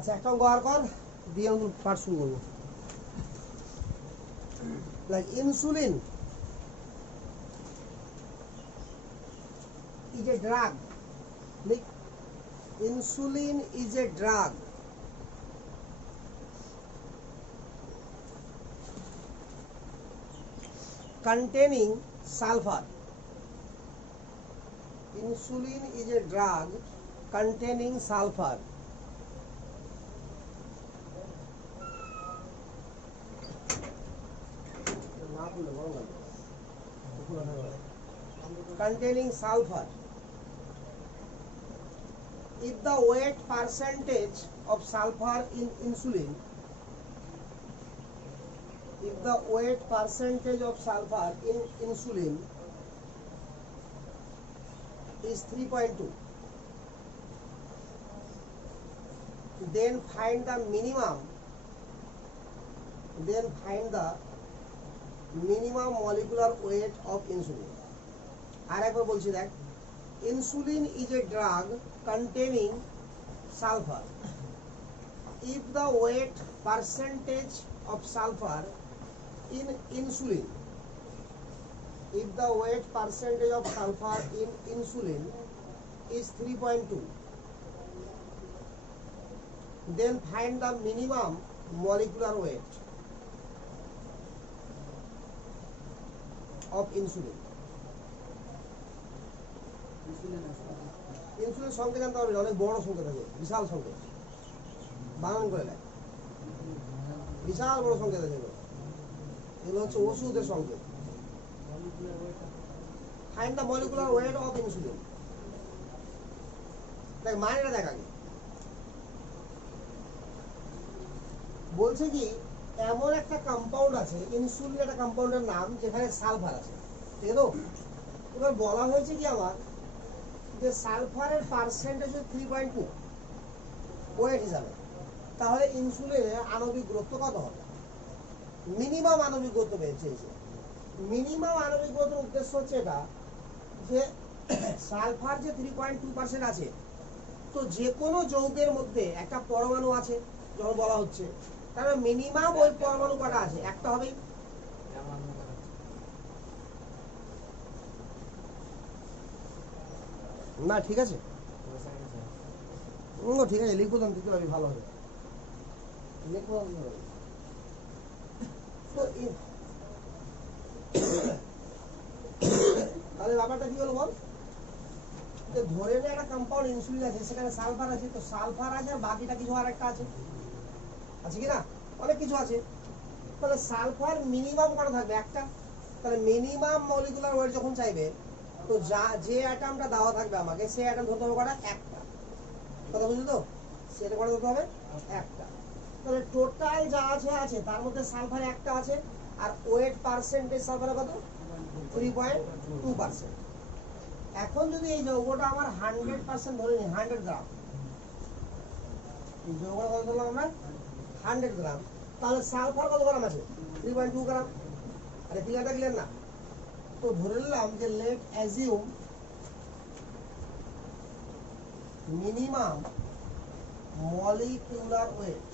আচ্ছা একটা অঙ্ক আর কর দিয়ে আমরা পাঠ শুরু করবো। Like insulin is a drug. Like insulin is a drug containing sulfur. Insulin is a drug containing sulfur. Containing sulfur. If the weight percentage of sulfur in insulin, if the weight percentage of sulfur in insulin is 3.2, then find the minimum molecular weight of insulin. আর একবার বলছি দেখ, insulin is a drug containing sulfur. If the weight percentage of sulfur in insulin, if the weight percentage of sulfur in insulin is 3.2, then find the minimum molecular weight of insulin. Insulin সংখ্যা জানতে পারবি, অনেক বড় সংখ্যা থাকে, বিশাল সংখ্যা, বানান করে নেয়, বিশাল বড় সংখ্যা থাকে এগুলো হচ্ছে ওষুধের সংখ্যা। Find the molecular weight of insulin. দেখ মানেটা দেখ আগে, বলছে কি এমন একটা কম্পাউন্ড আছে, ইনসুলিন একটা কম্পাউন্ডের নাম যেখানে সালফার আছে, ঠিক আছে। এবার বলা হয়েছে কি আমার যে সালফারের পার্সেন্টেজ 3.2 ওয়েট হিসাবে, তাহলে ইনসুলিনের আণবিক গুরুত্ব কত হবে? মিনিমাম আণবিক গুরুত্ব পেয়েছে। মিনিমাম আণবিক গুরুত্বের উদ্দেশ্য হচ্ছে এটা যে সালফার যে 3.2% আছে, তো যে কোনো যৌগের মধ্যে একটা পরমাণু আছে যখন বলা হচ্ছে, তাহলে মিনিমাম ওই পরমাণু কটা আছে? একটা হবেই। না ঠিক আছে, ঠিক আছে, লিখবো দিতে পারবি, ভালো হবে লিখবো। তাহলে ব্যাপারটা কি হলো বল, যে ধরে নে একটা কম্পাউন্ড ইনসুলিন আছে, সেখানে সালফার আছে, তো সালফার আছে আর বাকিটা কিছু আর একটা আছে, আছে কি না? অনেক কিছু আছে। তাহলে সালফার মিনিমাম কটা থাকবে? একটা। তাহলে মিনিমাম মলিকুলার ওয়েট যখন চাইবে, তো যে অ্যাটমটা দেওয়া থাকবে আমাকে, সেই অ্যাটম ধরতে হবে কটা? একটা। কথা বুঝলি তো? সেটা কটা ধরতে হবে? একটা। তাহলে টোটাল যা আছে তার মধ্যে সালফার একটা আছে, আর ওয়েট পার্সেন্টেজ সালফার কত? 3.2%। এখন যদি এই যৌগটা আমার 100% ধরে নিই, 100 গ্রাম, এই যৌগটা কত ধরলাম আমরা? 100 গ্রাম, তাহলে সালফার কত গ্রাম আছে? 3.2 গ্রাম। আরে ক্লিয়ারটা ক্লিয়ার না? তো ধরে নিলাম যে let assume minimum molecular weight,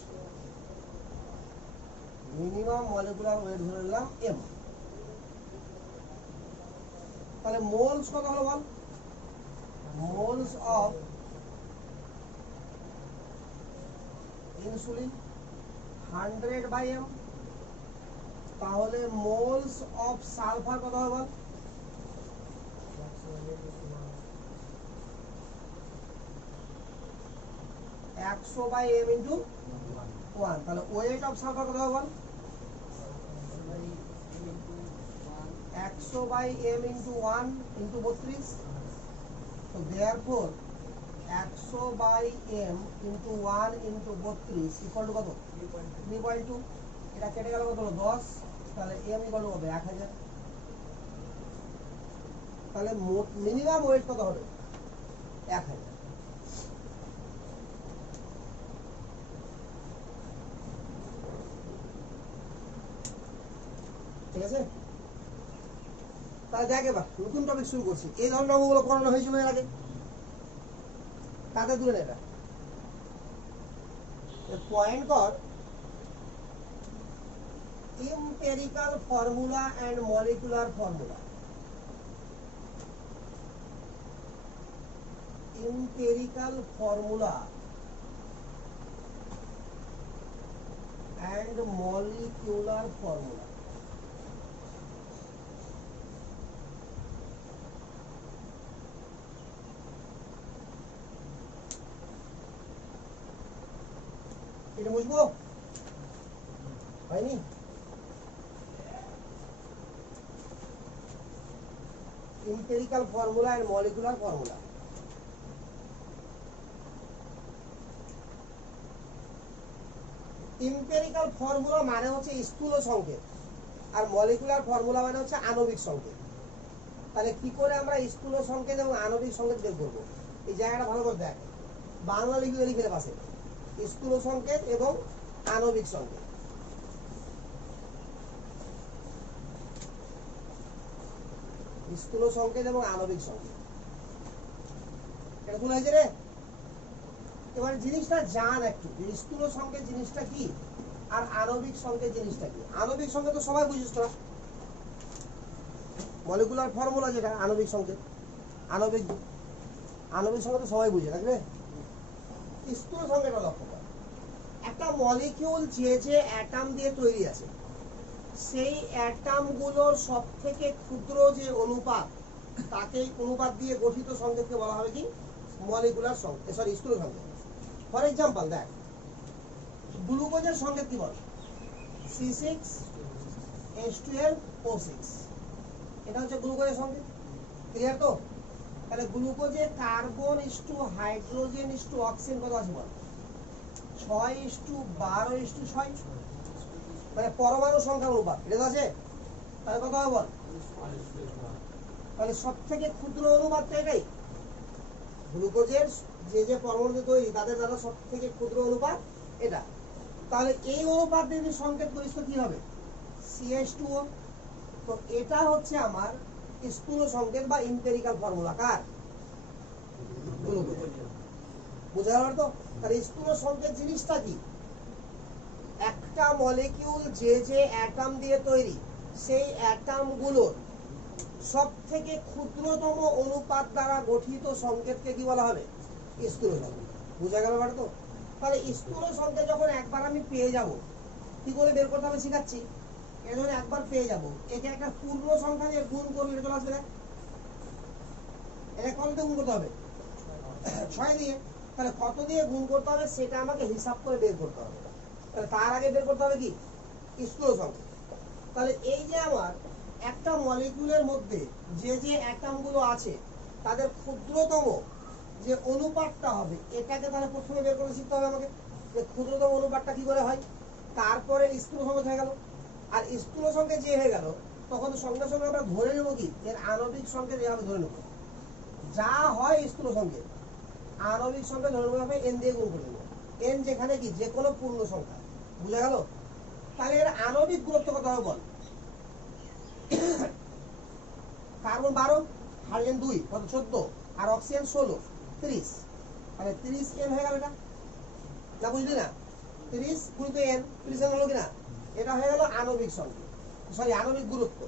minimum molecular weight ধরে নিলাম m। তাহলে মোলস কত হলো বল? Moles of insulin 100/m। তাহলে মোলস অফ সালফার কত হবে বল? 100/m into 1। তাহলে ওয়েট অফ সালফার কত হবে বল? 100/m into 1 into 32। তো therefore 100/m into 1 into 32 equal to কত? 3.2। এটা কেটে গেল কত হলো? 10। তাহলে m ইকুয়াল টু হবে 1000। তাহলে মিনিমাম ওয়েট কত হবে? 1000। ঠিক আছে? তাহলে দেখ এবার নতুন টপিক শুরু করছি। এই ধরনের অঙ্কগুলো করানো হয়েছিল এর আগে, তাতে দূরে এটা পয়েন্ট কর empirical formula and molecular formula. Empirical formula and molecular formula. এটা বুঝবো হয়নি? empirical formula and molecular formula. empirical formula মানে হচ্ছে স্থূল সংকেত আর molecular formula মানে হচ্ছে আণবিক সংকেত। তাহলে কি করে আমরা স্থূল সংকেত এবং আণবিক সংকেত বের করব? এই জায়গাটা ভালো করে দেখ, বাংলা লিখে দে পাশে, স্থূল সংকেত এবং আণবিক সংকেত। স্থূল সংকেত এবং আণবিক সংকেত, এটা ভুল হয়েছে রে। এবার জিনিসটা জান একটু, স্থূল সংকেত জিনিসটা কি আর আণবিক সংকেত জিনিসটা কি। আণবিক সংকেত তো সবাই বুঝিস তোরা, মলিকুলার ফর্মুলা যেটা আণবিক সংকেত, আণবিক সংকেত তো সবাই বুঝে রাখবে। স্থূল সংকেতটা লক্ষ্য কর, একটা মলিকিউল যে অ্যাটম দিয়ে তৈরি আছে, সেই অ্যাটমগুলোর সব থেকে ক্ষুদ্র যে অনুপাত, তাকে অনুপাত দিয়ে গঠিত সংকেতকে বলা হবে কি? মলিকুলার সংকেত, সরি স্থূল সংকেত। ফর এক্সাম্পল দেখ, গ্লুকোজের সংকেত কি বল? C6H12O6, এটা হচ্ছে গ্লুকোজের সংকেত। ক্লিয়ার তো? তাহলে গ্লুকোজে carbon is to hydrogen is to oxygen কত আছে বল? 6:12:6, মানে পরমাণু সংখ্যা অনুপাত, এটা আছে। তাহলে কত হবে বল? তাহলে সব থেকে ক্ষুদ্র অনুপাতটা এটাই, গ্লুকোজের যে পরমাণু তৈরি তাদের দ্বারা সব থেকে ক্ষুদ্র অনুপাত এটা। তাহলে এই অনুপাত যদি সংকেত করিস তো কি হবে? CH2O। তো এটা হচ্ছে আমার স্থূল সংকেত বা এম্পিরিক্যাল ফর্মুলা কার? গ্লুকোজ। বুঝা গেল তো? তাহলে স্থূল সংকেত জিনিসটা কি? একটা মলিকিউল যে অ্যাটম দিয়ে তৈরি, সেই অ্যাটমগুলোর সব থেকে ক্ষুদ্রতম অনুপাত দ্বারা গঠিত সংকেতকে কি বলা হবে? স্থূল সংকেত। বুঝা গেল তো? তাহলে স্থূল সংকেত যখন একবার আমি পেয়ে যাব, কি করে বের করতে হবে শিখাচ্ছি। এটা যখন একবার পেয়ে যাব, এটা একটা পূর্ণ সংখ্যা দিয়ে গুণ করলে এটা চলে আসবে না? এটা কত দিয়ে গুণ করতে হবে? 6 দিয়ে। তাহলে কত দিয়ে গুণ করতে হবে সেটা আমাকে হিসাব করে বের করতে হবে। তাহলে তার আগে বের করতে হবে কি? স্থূল সংকেত। তাহলে এই যে আমার একটা মলিকিউলের মধ্যে যে অ্যাটমগুলো আছে, তাদের ক্ষুদ্রতম যে অনুপাতটা হবে, এটাকে তাহলে প্রথমে বের করে শিখতে হবে আমাকে, যে ক্ষুদ্রতম অনুপাতটা কি করে হয়। তারপরে স্থূল সংকেত হয়ে গেল। আর স্থূল সংকেত যে হয়ে গেল, তখন সঙ্গে সঙ্গে আমরা ধরে নেব কি? এর আণবিক সংকেত এভাবে ধরে নেব, যা হয় স্থূল সংকেত, আণবিক সংকেত ধরে নেব হবে n দিয়ে গুণ করে নেব। n যেখানে কি যে কোনো পূর্ণ সংখ্যা। বুঝা গেল? তাহলে এর আণবিক গুরুত্ব কত হবে বল? কার্বন 12, হাইড্রোজেন 2, কত 14, আর অক্সিজেন 16, 30। তাহলে 30n হয়ে গেল এটা, না বুঝলি না? 30 গুণিত n, 30n হলো কিনা? এটা হয়ে গেল আণবিক সংকেত, সরি আণবিক গুরুত্ব।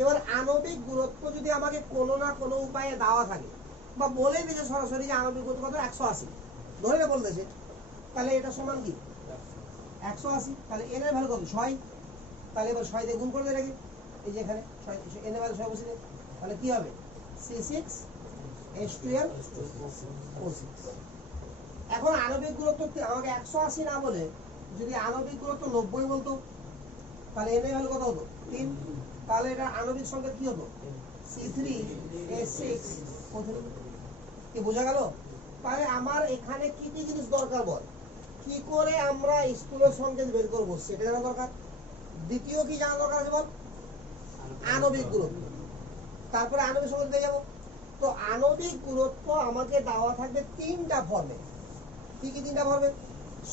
এবার আণবিক গুরুত্ব যদি আমাকে কোনো না কোনো উপায়ে দেওয়া থাকে, বা বলে দিয়েছে সরাসরি যে আণবিক গুরুত্ব কত 180, ধরে না বলতেছে, তাহলে এটা সমান কি 180। তাহলে n এর ভ্যালু কত? 6। তাহলে এবার 6 দিয়ে গুণ করে রেখে, এই যে এখানে n এর ভ্যালু 6 বসিয়ে, তাহলে কি হবে? C6H12O6। এখন আণবিক গুরুত্ব আমাকে 180 না বলে যদি আণবিক গুরুত্ব 90 বলতো, তাহলে n এর ভ্যালু কত হতো? 3। তাহলে এটা আণবিক সংকেত কি হতো? C3H6O3। কি বোঝা গেল? তাহলে আমার এখানে কি কি জিনিস দরকার বল? কি করে আমরা স্থূল সংকেত বের করবো সেটা জানা দরকার। দ্বিতীয় কি জানা দরকার আছে বল? আণবিক গুরুত্ব। তারপরে আণবিক সংকেত পেয়ে যাবো। তো আণবিক গুরুত্ব আমাকে দেওয়া থাকবে 3টা ফর্মে। কি কি 3টা ফর্মে?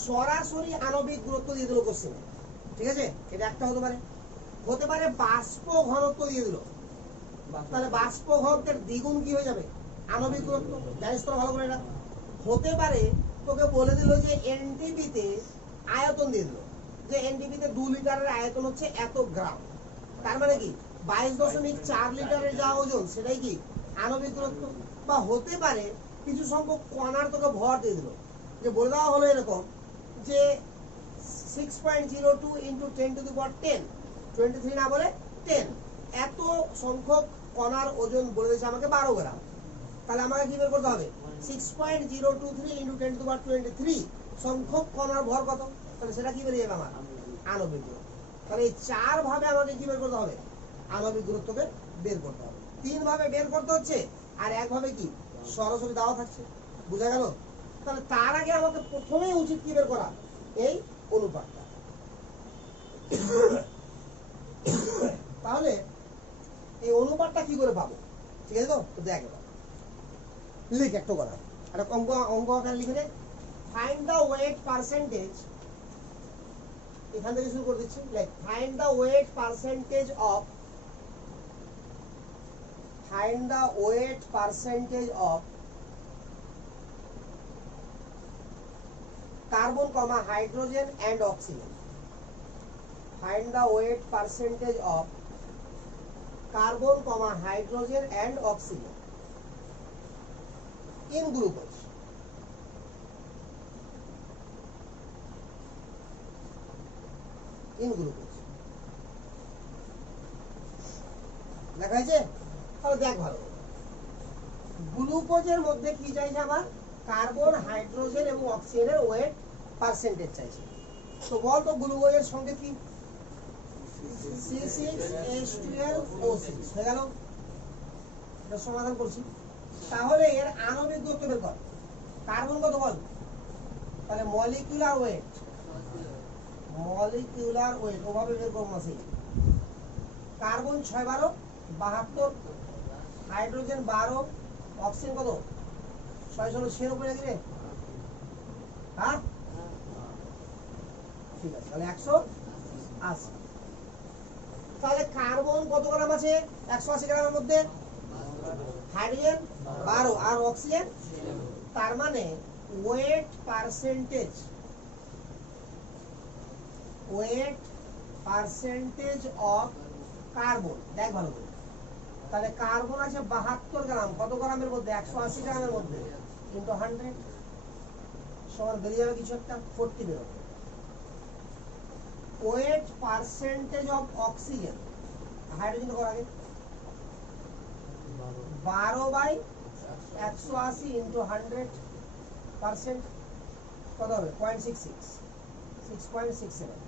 সরাসরি আণবিক গুরুত্ব দিয়ে দিল কোশ্চেনে, ঠিক আছে? এটা একটা হতে পারে বাষ্প ঘনত্ব দিয়ে দিল, তাহলে বাষ্প ঘনত্বের দ্বিগুণ কি হয়ে যাবে? আণবিক গুরুত্ব। জানিস তো ভালো করে এটা। হতে পারে তোকে বলে দিল যে এনটিপি তে আয়তন দিয়ে দিল যে এনটিপি তে 2 লিটারের আয়তন হচ্ছে এত গ্রাম, তার মানে কি 22.4 লিটারের যা ওজন সেটাই কি আণবিক দূরত্ব। বা হতে পারে কিছু সংখ্যক কণার তোকে ভর দিয়ে দিল, যে বলে দেওয়া হলো এরকম যে 6.02 ইন্টু 10 টু দি পাওয়ার 10, 23 না বলে 10, এত সংখ্যক কণার ওজন বলে দিয়েছে আমাকে 12 গ্রাম। তাহলে আমাকে কি বের করতে হবে 6.023 ইন্টু 10 টু দি পাওয়ার 23 সংখ্যক কণার ভর কত, তাহলে সেটা কি বেরিয়ে যাবে আমার আণবিক দূরত্ব। তাহলে এই 4 ভাবে আমাকে কি বের করতে হবে আণবিক দূরত্বকে বের করতে হবে। 3 ভাবে বের করতে হচ্ছে আর 1 ভাবে কি সরাসরি দেওয়া থাকছে, বুঝা গেল? তাহলে তার আগে আমাকে প্রথমেই উচিত কি বের করা এই অনুপাতটা। তাহলে এই অনুপাতটা কি করে পাবো, ঠিক আছে? তো দেখ এবার লিখ একটু করা একটা অঙ্ক আকারে লিখে দে। ফাইন্ড দ্য ওয়েট পার্সেন্টেজ, এখান থেকে শুরু করে দিচ্ছি, like find the weight percentage of, find the weight percentage of carbon comma hydrogen and oxygen. Find the weight percentage of carbon comma hydrogen and oxygen in glucose. In glucose লেখা হয়েছে? তাহলে দেখ ভালো, গ্লুকোজের মধ্যে কি চাইছে আমার কার্বন হাইড্রোজেন এবং অক্সিজেনের ওয়েট পার্সেন্টেজ চাইছে। তো বল তো গ্লুকোজের সঙ্গে কি C6H12O6 হয়ে গেল, এটা সমাধান করছি। তাহলে এর আণবিক দূরত্ব বের কর, কার্বন কত বল, তাহলে মলিকিউলার ওয়েট, মলিকিউলার ওয়েট ওভাবে বের করব না, সেই কার্বন 6 12 72, হাইড্রোজেন 12, অক্সিজেন কত 6 16 উপরে দিলে, হ্যাঁ ঠিক আছে, তাহলে 180। তাহলে কার্বন কত গ্রাম আছে 180 গ্রামের মধ্যে, হাইড্রোজেন 12 আর অক্সিজেন, তার মানে weight percentage, weight percentage of carbon, দেখ ভালো করে, তাহলে কার্বন আছে 72 গ্রাম, কত গ্রামের মধ্যে 180 গ্রামের মধ্যে, ইনটু 100 সমান বেরিয়ে যাবে কিছু একটা 40 বেরোবে। Weight percentage of oxygen, hydrogen কর আগে, 12/180 ইনটু 100% কত হবে 0.66, 6.67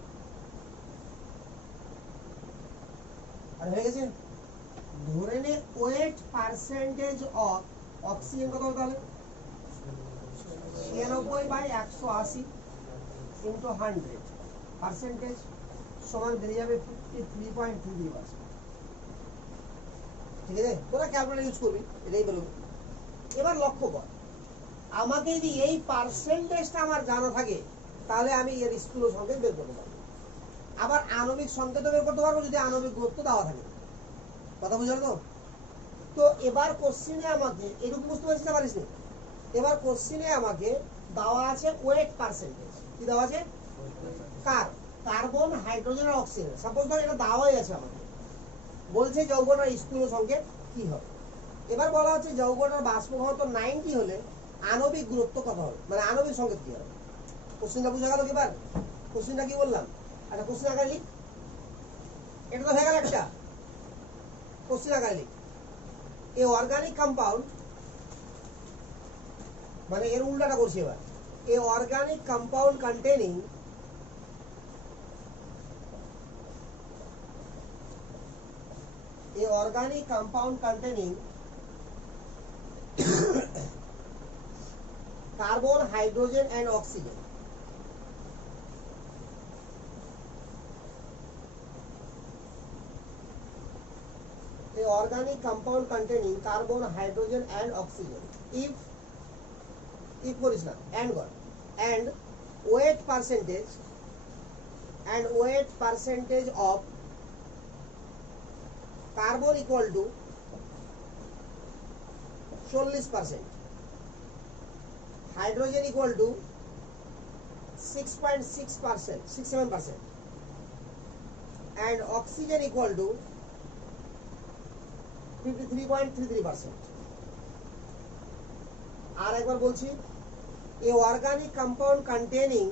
আর হয়ে গেছে। ধরে নে ওয়েট পার্সেন্টেজ অফ অক্সিজেন কত হবে, তাহলে 96/180 ইনটু 100% সমান বেরিয়ে যাবে 53.33%। ঠিক আছে, তোরা ক্যালকুলেটর ইউজ করবি, এটাই বেরোবে। এবার লক্ষ্য কর, আমাকে যদি এই পার্সেন্টেজটা আমার জানা থাকে তাহলে আমি এর স্থূল সংকেত বের করতে পারবো, আবার আণবিক সংকেত বের করতে পারবো যদি আণবিক দূরত্ব দেওয়া থাকে। কথা বুঝলো তো? তো এবার কোশ্চিনে আমাকে এটুকু বুঝতে পারছিস না পারিস না? এবার কোশ্চিনে আমাকে দেওয়া আছে ওয়েট পার্সেন্টেজ, কি দেওয়া আছে কার কার্বন হাইড্রোজেন আর অক্সিজেন, সাপোজ ধর এটা দেওয়াই আছে আমাকে, বলছে যৌগটার স্থূল সংকেত কি হবে। এবার বলা হচ্ছে যৌগটার বাষ্প ঘনত্ব 90 হলে আণবিক দূরত্ব কত হবে, মানে আণবিক সংকেত কি হবে। কোশ্চিনটা বুঝা গেল? এবার কোশ্চিনটা কি বললাম, আচ্ছা কোশ্চিন আকারে লিখ, এটা তো হয়ে গেল একটা, কোশ্চিন আকারে লিখ, এ অর্গানিক কম্পাউন্ড, মানে এর উল্টাটা করছি এবার, a organic compound containing a organic compound containing carbon, hydrogen and oxygen a organic compound containing carbon, hydrogen and oxygen if করিস না and got and weight percentage of carbon equal to 40%, hydrogen equal to 6.6%, 67%, and oxygen equal to 53.33%. আর একবার বলছি, a organic compound containing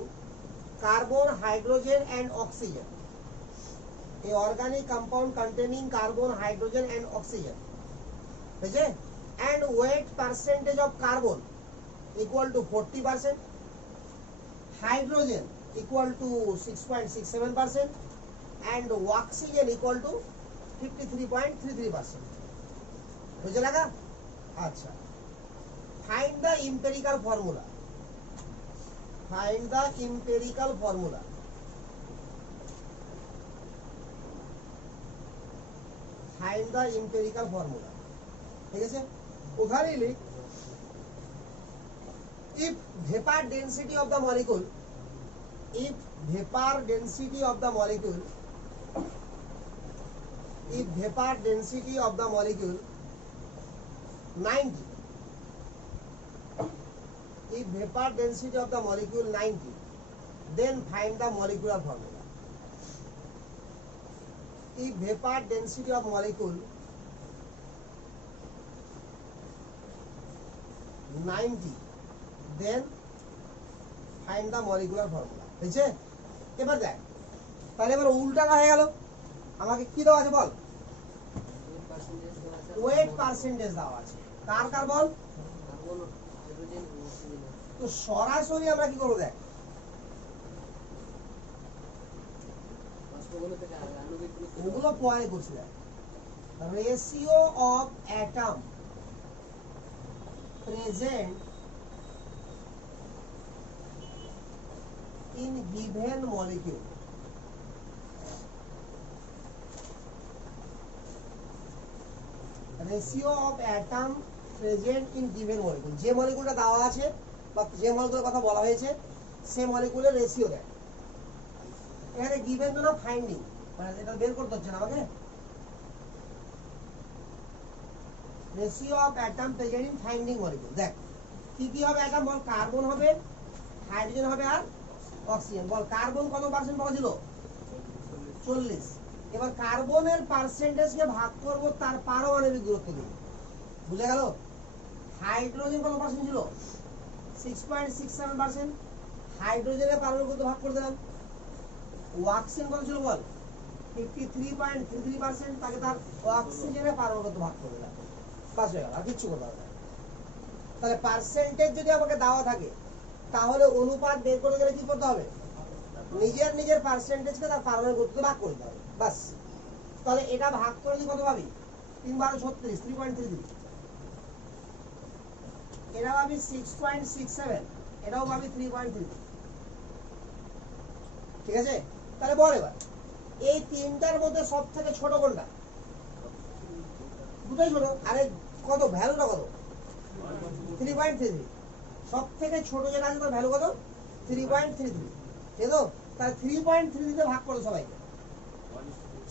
carbon, hydrogen and oxygen, a organic compound containing carbon, hydrogen and oxygen, বুঝছে, and weight percentage of carbon equal to 40%, hydrogen equal to 6.67%, and oxygen equal to 53.33%. বুঝে লাগা? আচ্ছা, find the empirical formula. Find the empirical formula. Find the empirical formula. ঠিক আছে, ওখানে লিখ, if vapor density of the molecule, if vapor density of the molecule, if vapor density of the molecule 90, if vapor density of the molecule 90, then find the molecular formula. If vapor density of molecule 90, then find the molecular formula. বুঝছে? এবার দেখ, তাহলে এবার উল্টাটা হয়ে গেল, আমাকে কি দেওয়া আছে বল? ওয়েট পার্সেন্টেজ দেওয়া আছে, কার কার বল? তো সরাসরি আমরা কি করবো দেখ, ওগুলো পরে করছি, দেখ, ratio of atom present in given molecule, ratio of atom present in given molecule, যে মলিকুলটা দেওয়া আছে বা যে মলিকুলের কথা বলা হয়েছে সে মলিকুলের রেশিও দেয়। এখানে গিভেন তো না, ফাইন্ডিং, মানে এটা বের করতে হচ্ছে না আমাকে। Ratio of atom present in finding molecule, দেখ কি কি হবে অ্যাটম বল? কার্বন হবে, হাইড্রোজেন হবে আর অক্সিজেন। বল কার্বন কত পার্সেন্ট পাওয়া ছিল? 40। এবার কার্বনের পার্সেন্টেজকে ভাগ করব তার পারমাণবিক গুরুত্ব দিয়ে, বুঝে গেল? হাইড্রোজেন কত পার্সেন্ট ছিল? 6.67%, হাইড্রোজেনের পারমাণবিক গুরুত্ব ভাগ করে দিলাম। অক্সিজেন কত ছিল বল? 53.33%, তাকে তার অক্সিজেনের পারমাণবিক গুরুত্ব ভাগ করে দিলাম, বাস হয়ে গেল, আর কিচ্ছু করতে হবে না। তাহলে পার্সেন্টেজ যদি আমাকে দেওয়া থাকে তাহলে অনুপাত বের করতে গেলে কি করতে হবে? নিজের নিজের পার্সেন্টেজকে তার পারমাণবিক গুরুত্ব ভাগ করে দিতে হবে, বাস। তাহলে এটা ভাগ করে দিই কত পাবি? 3 × 36, 3.33। এটা পাবি 6.67, এটাও পাবি 3.33। ঠিক আছে, তাহলে বল এবার এই তিনটার মধ্যে সব থেকে ছোট কোনটা? দুটোই ছোট। আরে কত ভ্যালুটা কত? 3.33। সব থেকে ছোট যেটা আছে তার ভ্যালু কত? 3.33। ঠিক আছে, তাহলে 3.33 তে ভাগ করো সবাইকে।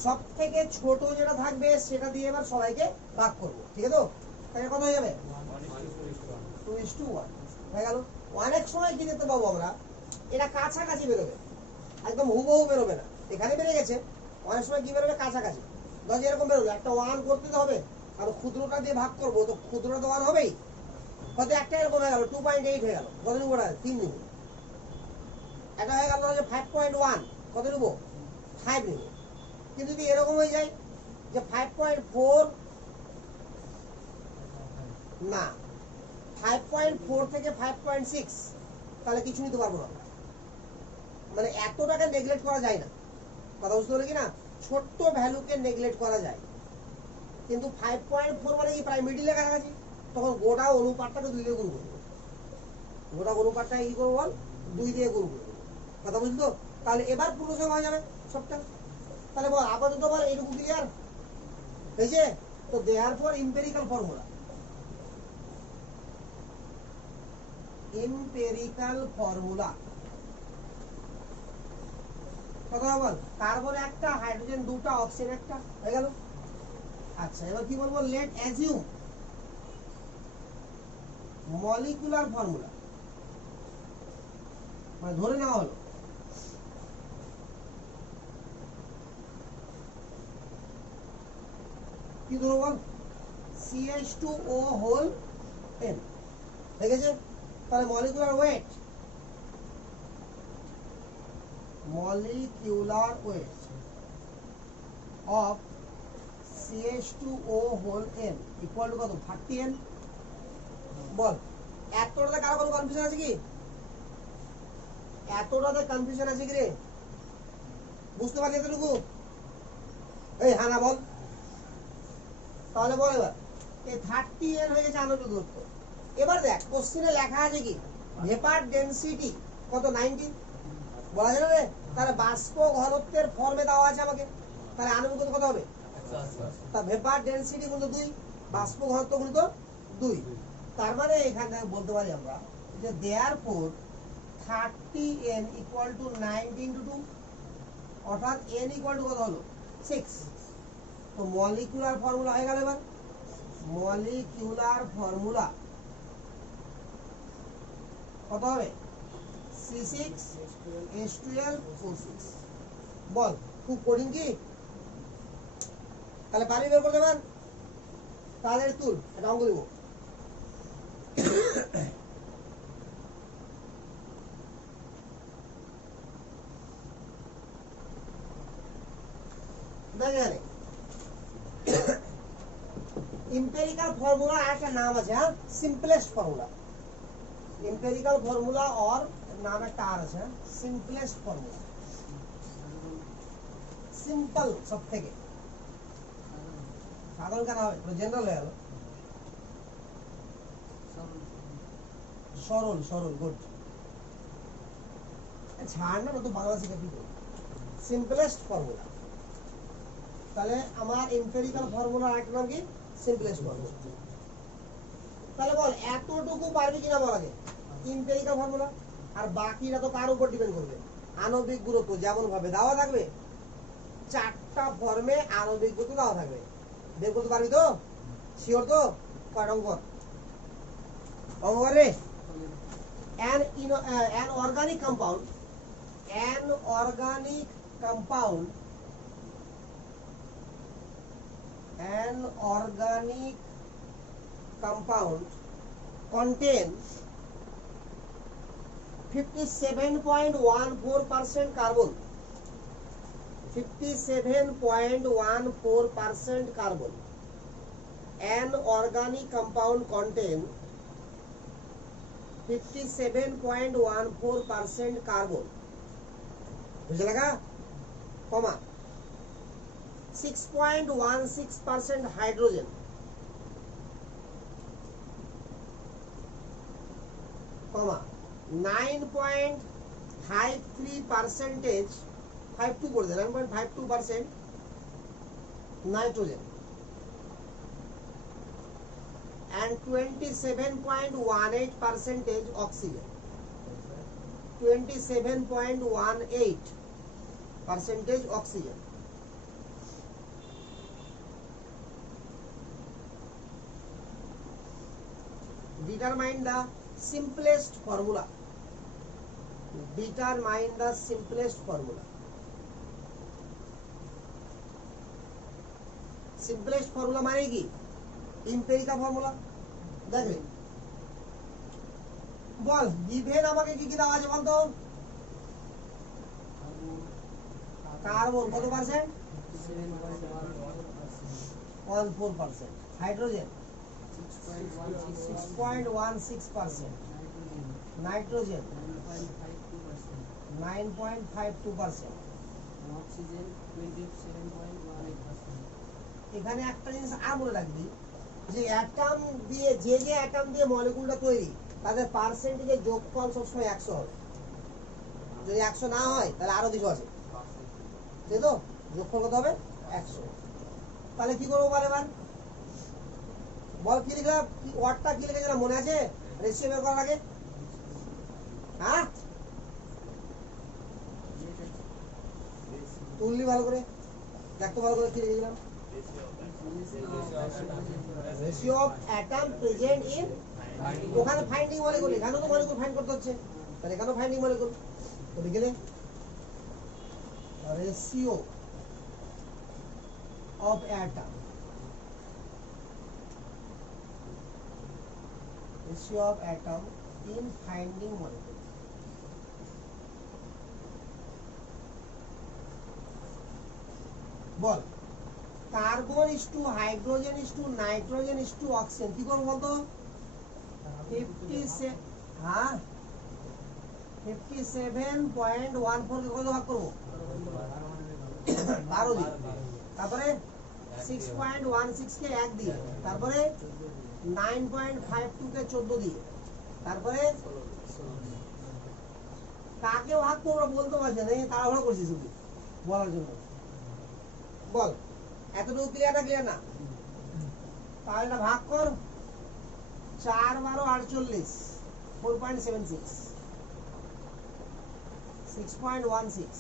সব থেকে ছোট যেটা থাকবে সেটা দিয়ে এবার সবাইকে ভাগ করবো, ঠিক আছে? তাহলে কত হয়ে যাবে? 2:1 হয়ে গেল। অনেক সময় কি দেখতে পাবো আমরা, এটা কাছাকাছি বেরোবে, একদম হুবহু বেরোবে না, এখানে বেড়ে গেছে। অনেক সময় কি বেরোবে? কাছাকাছি। ধর এরকম বেরোলো, একটা 1 করতে তো হবে, আর ক্ষুদ্রটা দিয়ে ভাগ করবো, তো ক্ষুদ্রটা তো 1 হবেই। হয়তো একটা এরকম হয়ে গেল, 2.8 হয়ে গেল, কত নিবো? 3 নিবো। এটা হয়ে গেল 5.1, কত নিবো? 5 নিবো। কিন্তু যদি এরকম হয়ে যায় যে 5.4, না 5.4 থেকে 5.6, তাহলে কিছু নিতে পারবো না। মানে এতটাকে নেগলেক্ট করা যায় না, কথা বুঝতে পারলে কি না? ছোট্ট ভ্যালুকে নেগলেক্ট করা যায়, কিন্তু 5.4 মানে কি প্রায় মিডিলের কাছাকাছি, তখন গোটা অনুপাতটাকে 2 দিয়ে গুণ করবো। গোটা অনুপাতটা কি করবো বল? 2 দিয়ে গুণ করবো, কথা বুঝতো? তাহলে এবার পুরো সংখ্যা হয়ে যাবে সবটা। তাহলে বল আপাতত বল এইটুকু ক্লিয়ার হয়েছে? তো therefore empirical formula, empirical formula কথা বল, কার্বন একটা, হাইড্রোজেন দুটা, অক্সিজেন একটা, হয়ে গেল। আচ্ছা, এবার কি বলবো? Let assume molecular formula. মানে ধরে নেওয়া হলো। কি ধরো বল? CH2O হোল n, ঠিক আছে? তাহলে molecular weight of CH2O whole n equal to কত? 30n। বল, এতটাতে কারো কোনো কনফিউশন আছে কি? এতটাতে কনফিউশন আছে কি রে? বুঝতে পারলি এতটুকু? এই হানা বল। তাহলে বল এবার, এই 30n হয়ে গেছে আণবিক দূরত্ব। এবার দেখ কোশ্চেনে লেখা আছে কি ভেপার ডেনসিটি কত? 90। বলা যাবে রে? তাহলে বাষ্প ঘনত্বের ফর্মে দেওয়া আছে আমাকে, তাহলে আণবিক দূরত্ব কত হবে? তা ভেপার ডেনসিটি গুণিত 2, বাষ্প ঘনত্ব গুণিত 2। তার মানে এখানে বলতে পারি আমরা যে therefore 30n equal to 90 into 2, অর্থাৎ n ইকুয়াল টু কত হলো? 6। তো মলিকুলার ফর্মুলা হয়ে গেল। এবার মলিকুলার ফর্মুলা কত হবে? C6H12O6। বল, খুব কঠিন কি? তাহলে পানি বের করতে পার, তাহলে তুল এটা অঙ্ক দিব। দেখেন এম্পিরিক্যাল ফর্মুলা একটা নাম আছে, হ্যাঁ, সিম্পলেস্ট ফর্মুলা। এম্পিরিক্যাল ফর্মুলা और নাম একটা আর আছে, সিম্পলেস্ট ফর্মুলা। সিম্পল সব থেকে সাধারণ কেন হবে? জেনারেল হয়ে গেল। সরল, সরল, গুড। ছাড় না, তো বাংলা শিখে কি করব? Simplest formula. তাহলে আমার এম্পিরিক্যাল ফর্মুলা আরেকটা নাম কি? Simplest formula. তাহলে বল এতটুকু পারবি কিনা বল আগে? Empirical formula. আর বাকিটা তো কার উপর ডিপেন্ড করবে? আণবিক গুরুত্ব যেমন ভাবে দেওয়া থাকবে, চারটা ফর্মে আণবিক গুরুত্ব দেওয়া থাকবে। বের করতে পারবি তো? শিওর তো? কয়টা অঙ্ক? অঙ্ক রে। an organic compound contain 57.14% carbon. 57.14% carbon. An organic compound contain 57.14% carbon. বুঝে লাগা? কমা 6.16% hydrogen, comma 9.53% 52 করে দেন 9.52% nitrogen and 27.18% oxygen. 27.18% oxygen. Determine the simplest formula. Determine the simplest formula. Simplest formula মানে কি? Empirical formula. দেখেন বল, গিভেন আমাকে কি কি দেওয়া আছে বলতো? কার্বন কত পার্সেন্ট? 14%। হাইড্রোজেন 6.16%। নাইট্রোজেন 9.52%। অক্সিজেন 27.18%। এখানে একটা জিনিস আর মনে রাখবি যে অ্যাটম দিয়ে যে অ্যাটম দিয়ে মলিকুলটা তৈরি তাদের পার্সেন্টেজের যোগফল সবসময় 100 হবে। যদি 100 না হয় তাহলে আরো কিছু আছে, তাই তো? যোগফল কত হবে? 100। তাহলে কি করবো বল এবার? বল কি লিখলাম? কি ওয়ার্ডটা কি লিখেছিলাম মনে আছে রেশিও বের করার আগে? হ্যাঁ তুললি ভালো করে, দেখতো ভালো করে কি লিখেছিলাম? Ratio of atom present in, ওখানে ফাইন্ডিং মলিকুল, এখানেও তো মলিকুল ফাইন্ড করতে হচ্ছে। তাহলে এখানেও ফাইন্ডিং মলিকুল। তো লিখে ratio of atom, ratio of atom in finding molecule. বল carbon is to hydrogen is to nitrogen is to oxygen কি করবো বলতো? 57.14 কে কত ভাগ করবো? 12 দিয়ে, তারপরে 6.16 কে 1 দিয়ে, তারপরে 9.52 কে 14 দিয়ে, তারপরে কাকে ভাগ করবো বলতে পারছি না, তাড়াহুড়ো করছি শুধু বলার জন্য। বল এতটুকু ক্লিয়ার না? ক্লিয়ার না? তাহলে এটা ভাগ কর, 4 12 48, 4.76, 6.16,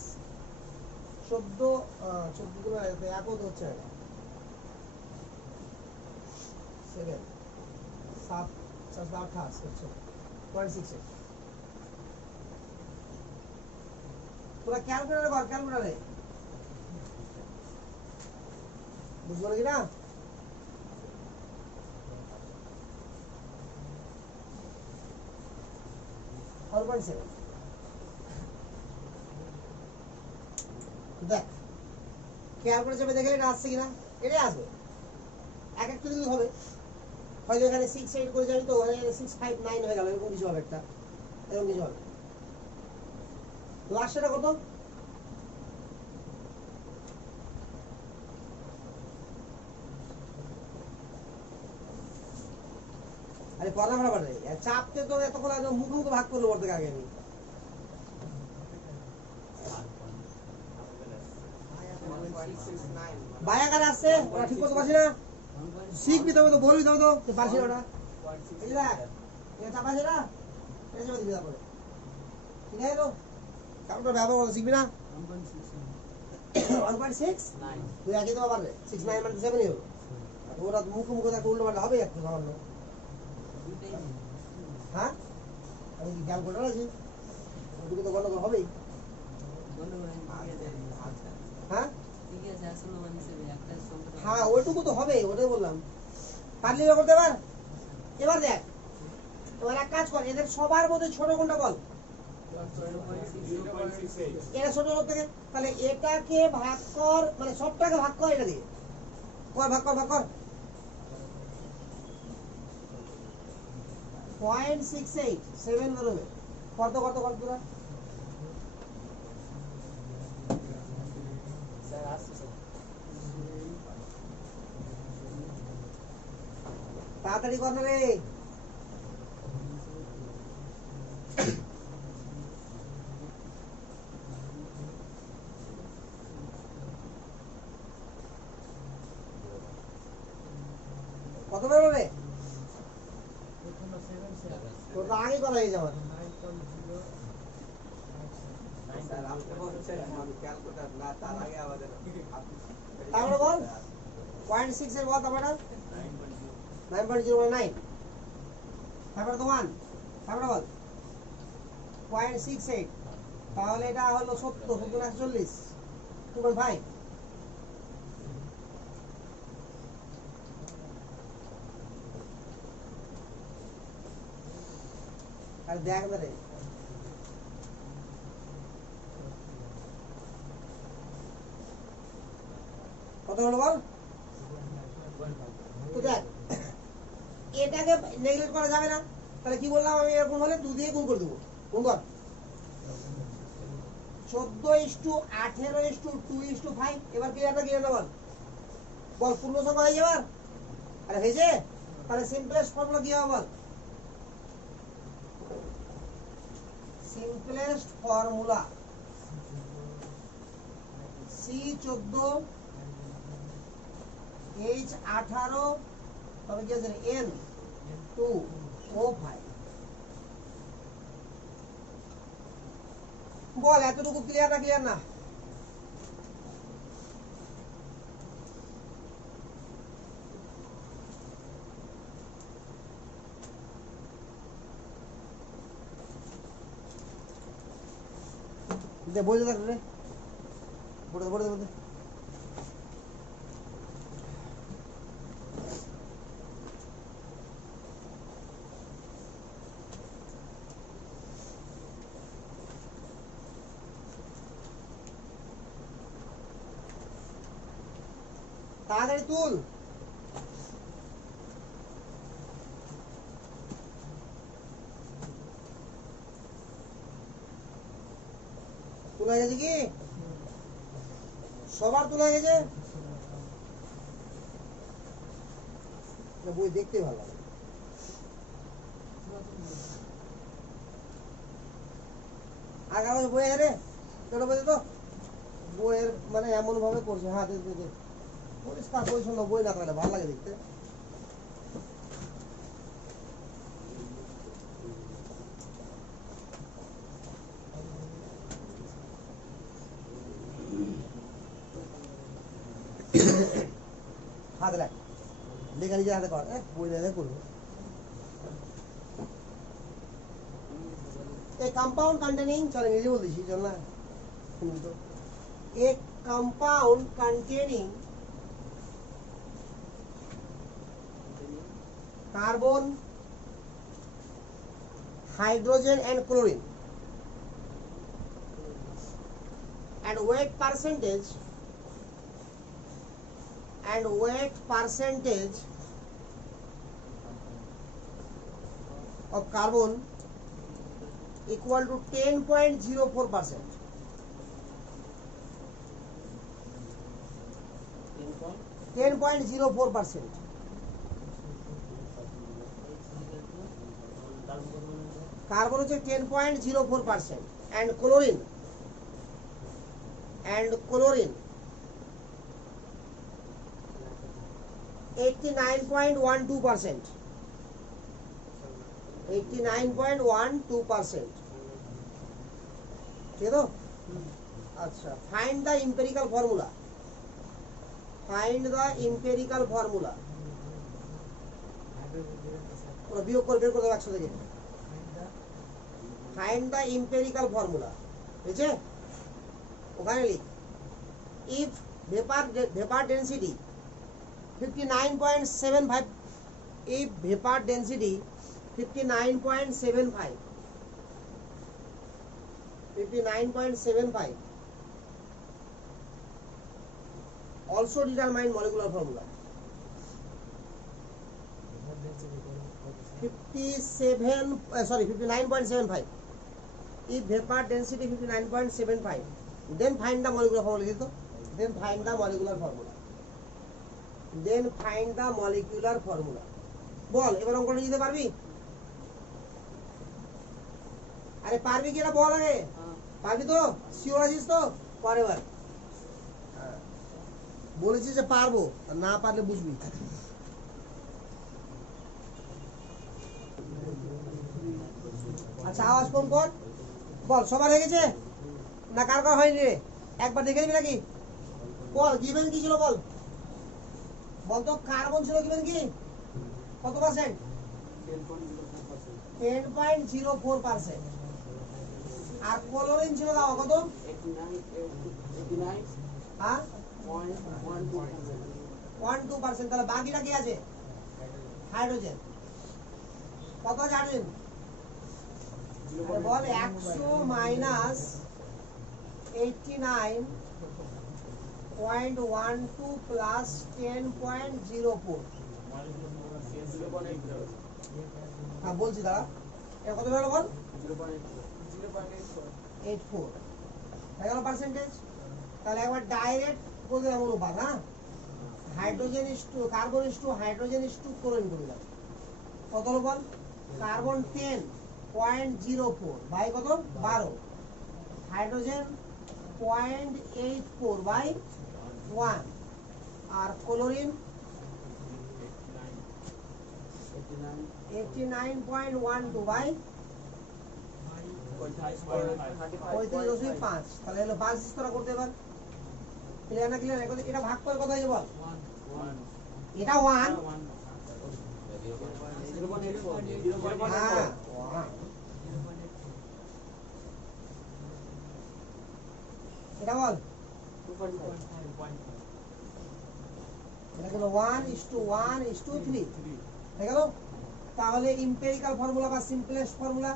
14 গুলো একও তো হচ্ছে না, 7 7 28 হচ্ছে 0.68। তোরা ক্যালকুলেটর কর, ক্যালকুলেটরে বুঝবো নাকি না? দেখ ক্যালকুলেটর চেপে দেখে এটা আসছে কিনা, এটাই আসবে। এক একটা দিন হবে, হয়তো এখানে 6 8 করে যাবি তো এখানে 6 5 9 হয়ে গেল, এরকম কিছু হবে, একটা এরকম কিছু হবে। লাস্টটা কত? আরে পড়া পড়া পড়ে চাপতে তো এতক্ষণ আগে মুখে মুখে ভাগ করলো বলতে আগে আমি বায়াকারে আসছে, ওরা ঠিক করতে পারছি না, শিখবি তবে তো বলবি তবে তো পারছি না ওটা। এই দেখ এটা চাপ আছে না, এটা চাপা দিবি তারপরে, ঠিক আছে তো? তারপরে ব্যবহার করতে শিখবি না? 1.6 তুই আগে তো পারবে, 6 9 মানে 7 হলো। ওরা মুখে মুখে একটা উল্টো পাল্টা হবে একটু সামান্য। হ্যাঁ আমি কি ক্যালকুলেটর আছে, ওদিকে তো গন্ডগোল হবেই। হ্যাঁ হ্যাঁ ওইটুকু তো হবে, ওটাই বললাম। পারলি করতে এবার? এবার দেখ, এবার এক কাজ কর, এদের সবার মধ্যে ছোট কোনটা বল? এটা ছোট থেকে, তাহলে এটাকে ভাগ কর, মানে সবটাকে ভাগ কর এটা দিয়ে, কর ভাগ কর, ভাগ কর 0.68 7 বেরোবে। কত কত কত তোরা তাড়াতাড়ি কর না রে। কত বেরোবে? তোর আগে করা হয়ে যাবে। তারপরে বল 0.6 এর বল, তারপরে 9.09, তারপরে তো 1, তারপরে বল 0.68, তাহলে এটা হলো 70 140 2.5। আর দেখ না রে কত হলো বল? তো দেখ এটাকে নেগলেক্ট করা যাবে না, তাহলে কি বললাম আমি, এরকম হলে 2 দিয়ে গুণ করে দেবো। গুণ কর 14:18:2:5। এবার ক্লিয়ার না? ক্লিয়ার না বল? বল পূর্ণ সংখ্যা হয়ে যাবে। আরে হয়েছে, তাহলে সিম্পলেস্ট ফর্মুলা কি হবে বল? সিম্পলেস্ট ফর্মুলা C14 H18 তবে কি আছে N2O5। বল এতটুকু ক্লিয়ার না? ক্লিয়ার না? দে বই দে রে বড় বড় দে তাড়াতাড়ি তুল তুলে গেছে কি সবার তুলে গেছে বই দেখতে ভালো লাগে আর কাগজ বই রে কেটে বই তো বইয়ের মানে এমন ভাবে করছে হ্যাঁ দে দে দে পরিষ্কার পরিচ্ছন্ন বই না থাকলে ভালো লাগে দেখতে হাতে লাগ লেখা নিজে হাতে কর বই দেখে করবো A compound containing चलो इंग्लिश बोल दीजिए चलना तो a compound containing carbon hydrogen and chlorine and weight percentage of carbon equal to 10.04%. 10.04%. Carbon is 10.04% and chlorine 89.12%. 89.12%. ठीक है तो अच्छा फाइंड द एम्पिरिकल फॉर्मूला और वियोग कर बेर कर दो একসাথে থেকে फाइंड द एम्पिरिकल फॉर्मूला বুঝছে ওখানে লিখ if vapor density 59.75 if vapor density 59.75 also determine molecular formula 59.75 if vapor density 59.75 then find the molecular formula then find the molecular formula বল এবার অঙ্কটা দিতে পারবি আরে পারবি কি না বল আগে পারবি তো শিওর আছিস তো পরে বার বলেছিস যে পারবো না পারলে বুঝবি আচ্ছা আওয়াজ কম কর বল সবার হয়ে গেছে না কার কার হয়নি রে একবার দেখে নিবি নাকি বল গিভেন কি ছিল বল বল তো কার্বন ছিল গিভেন কি কত পার্সেন্ট 10.04% আর ক্লোরিন ছিল দাও কত 89 হ্যাঁ 12% তাহলে বাকিটা কি আছে হাইড্রোজেন কত আছে হাইড্রোজেন বল 100 মাইনাস 89.12 প্লাস 10.04 হ্যাঁ বলছি দাঁড়া এটা কত হলো বল 0.84 হয়ে গেল পার্সেন্টেজ তাহলে একবার ডাইরেক্ট বলতে এমন উপায় হ্যাঁ hydrogen is two carbon is to hydrogen is two chlorine করে দাও কত হলো বল কার্বন 10.04 বাই কত 12 হাইড্রোজেন 0.84 বাই 1 আর ক্লোরিন 89.12 বাই 35.5 তাহলে হলো বাস তোরা করতে পার ক্লিয়ার না ক্লিয়ার এটা ভাগ করে কত হয়ে বল 1 এটা 1 হ্যাঁ এটা বল, এটা হলো 1:1:3 হয়ে গেল। তাহলে ইম্পেরিক্যাল ফর্মুলা বা সিম্পলেস্ট ফর্মুলা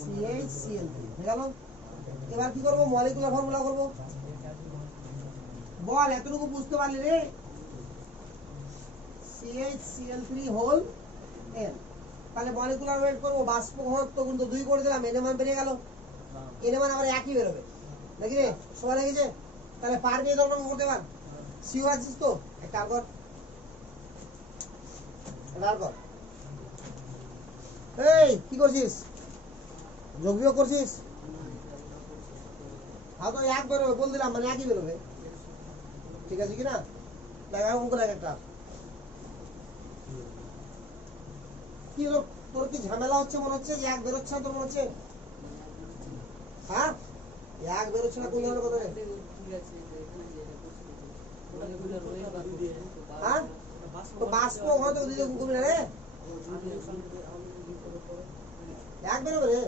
CH_CL3 হয়ে গেল। এবার কি করব, মলিকুলার ফর্মুলা করব। বল এতটুকু বুঝতে পারলি রে? CH_CL3 whole n। তাহলে মলিকুলার ওয়েট করব, বাষ্প ঘনত্ব কিন্তু 2 করে দিলাম, এর মান বেরিয়ে গেল, এর মান আবার একই বেরোবে নাকি রে? সময় লেগেছে। তাহলে পারবি এই ধরনের করতে পার, সিও আছিস তো? একটা কর, এটা কর। এই কি করছিস, যোগ বিয়োগ করছিস? হ্যাঁ তো এক বেরোবে বল দিলাম, মানে একই বেরোবে, ঠিক আছে কি না? দেখা অঙ্ক দেখ একটা। কি হলো তোর, কি ঝামেলা হচ্ছে মনে হচ্ছে? যে এক বেরোচ্ছে না তোর মনে হচ্ছে? হ্যাঁ এক বেরোচ্ছে না, কোন ধরনের কথা? হ্যাঁ তো বাষ্প ঘনত্ব দিতে কমবে না রে, এক বেরোবে রে।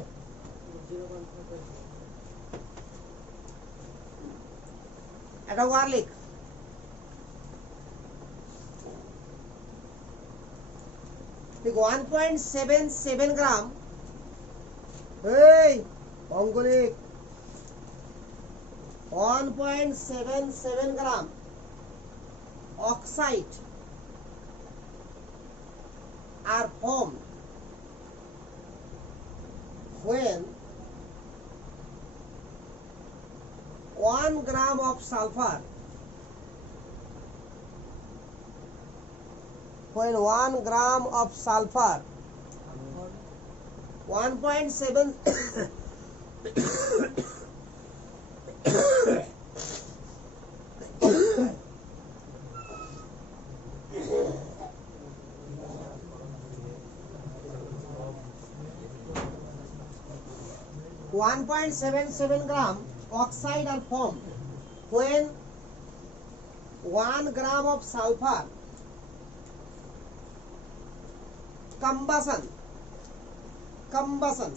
এটা ওয়ার লিখ, ঠিক 1.77 গ্রাম। এই অঙ্ক লিখ, 1.77 গ্রাম oxide are formed when 1 gram of sulfur, when 1 gram of sulfur 1.7 1.77 gram oxide are formed when 1 gram of sulfur combustion combustion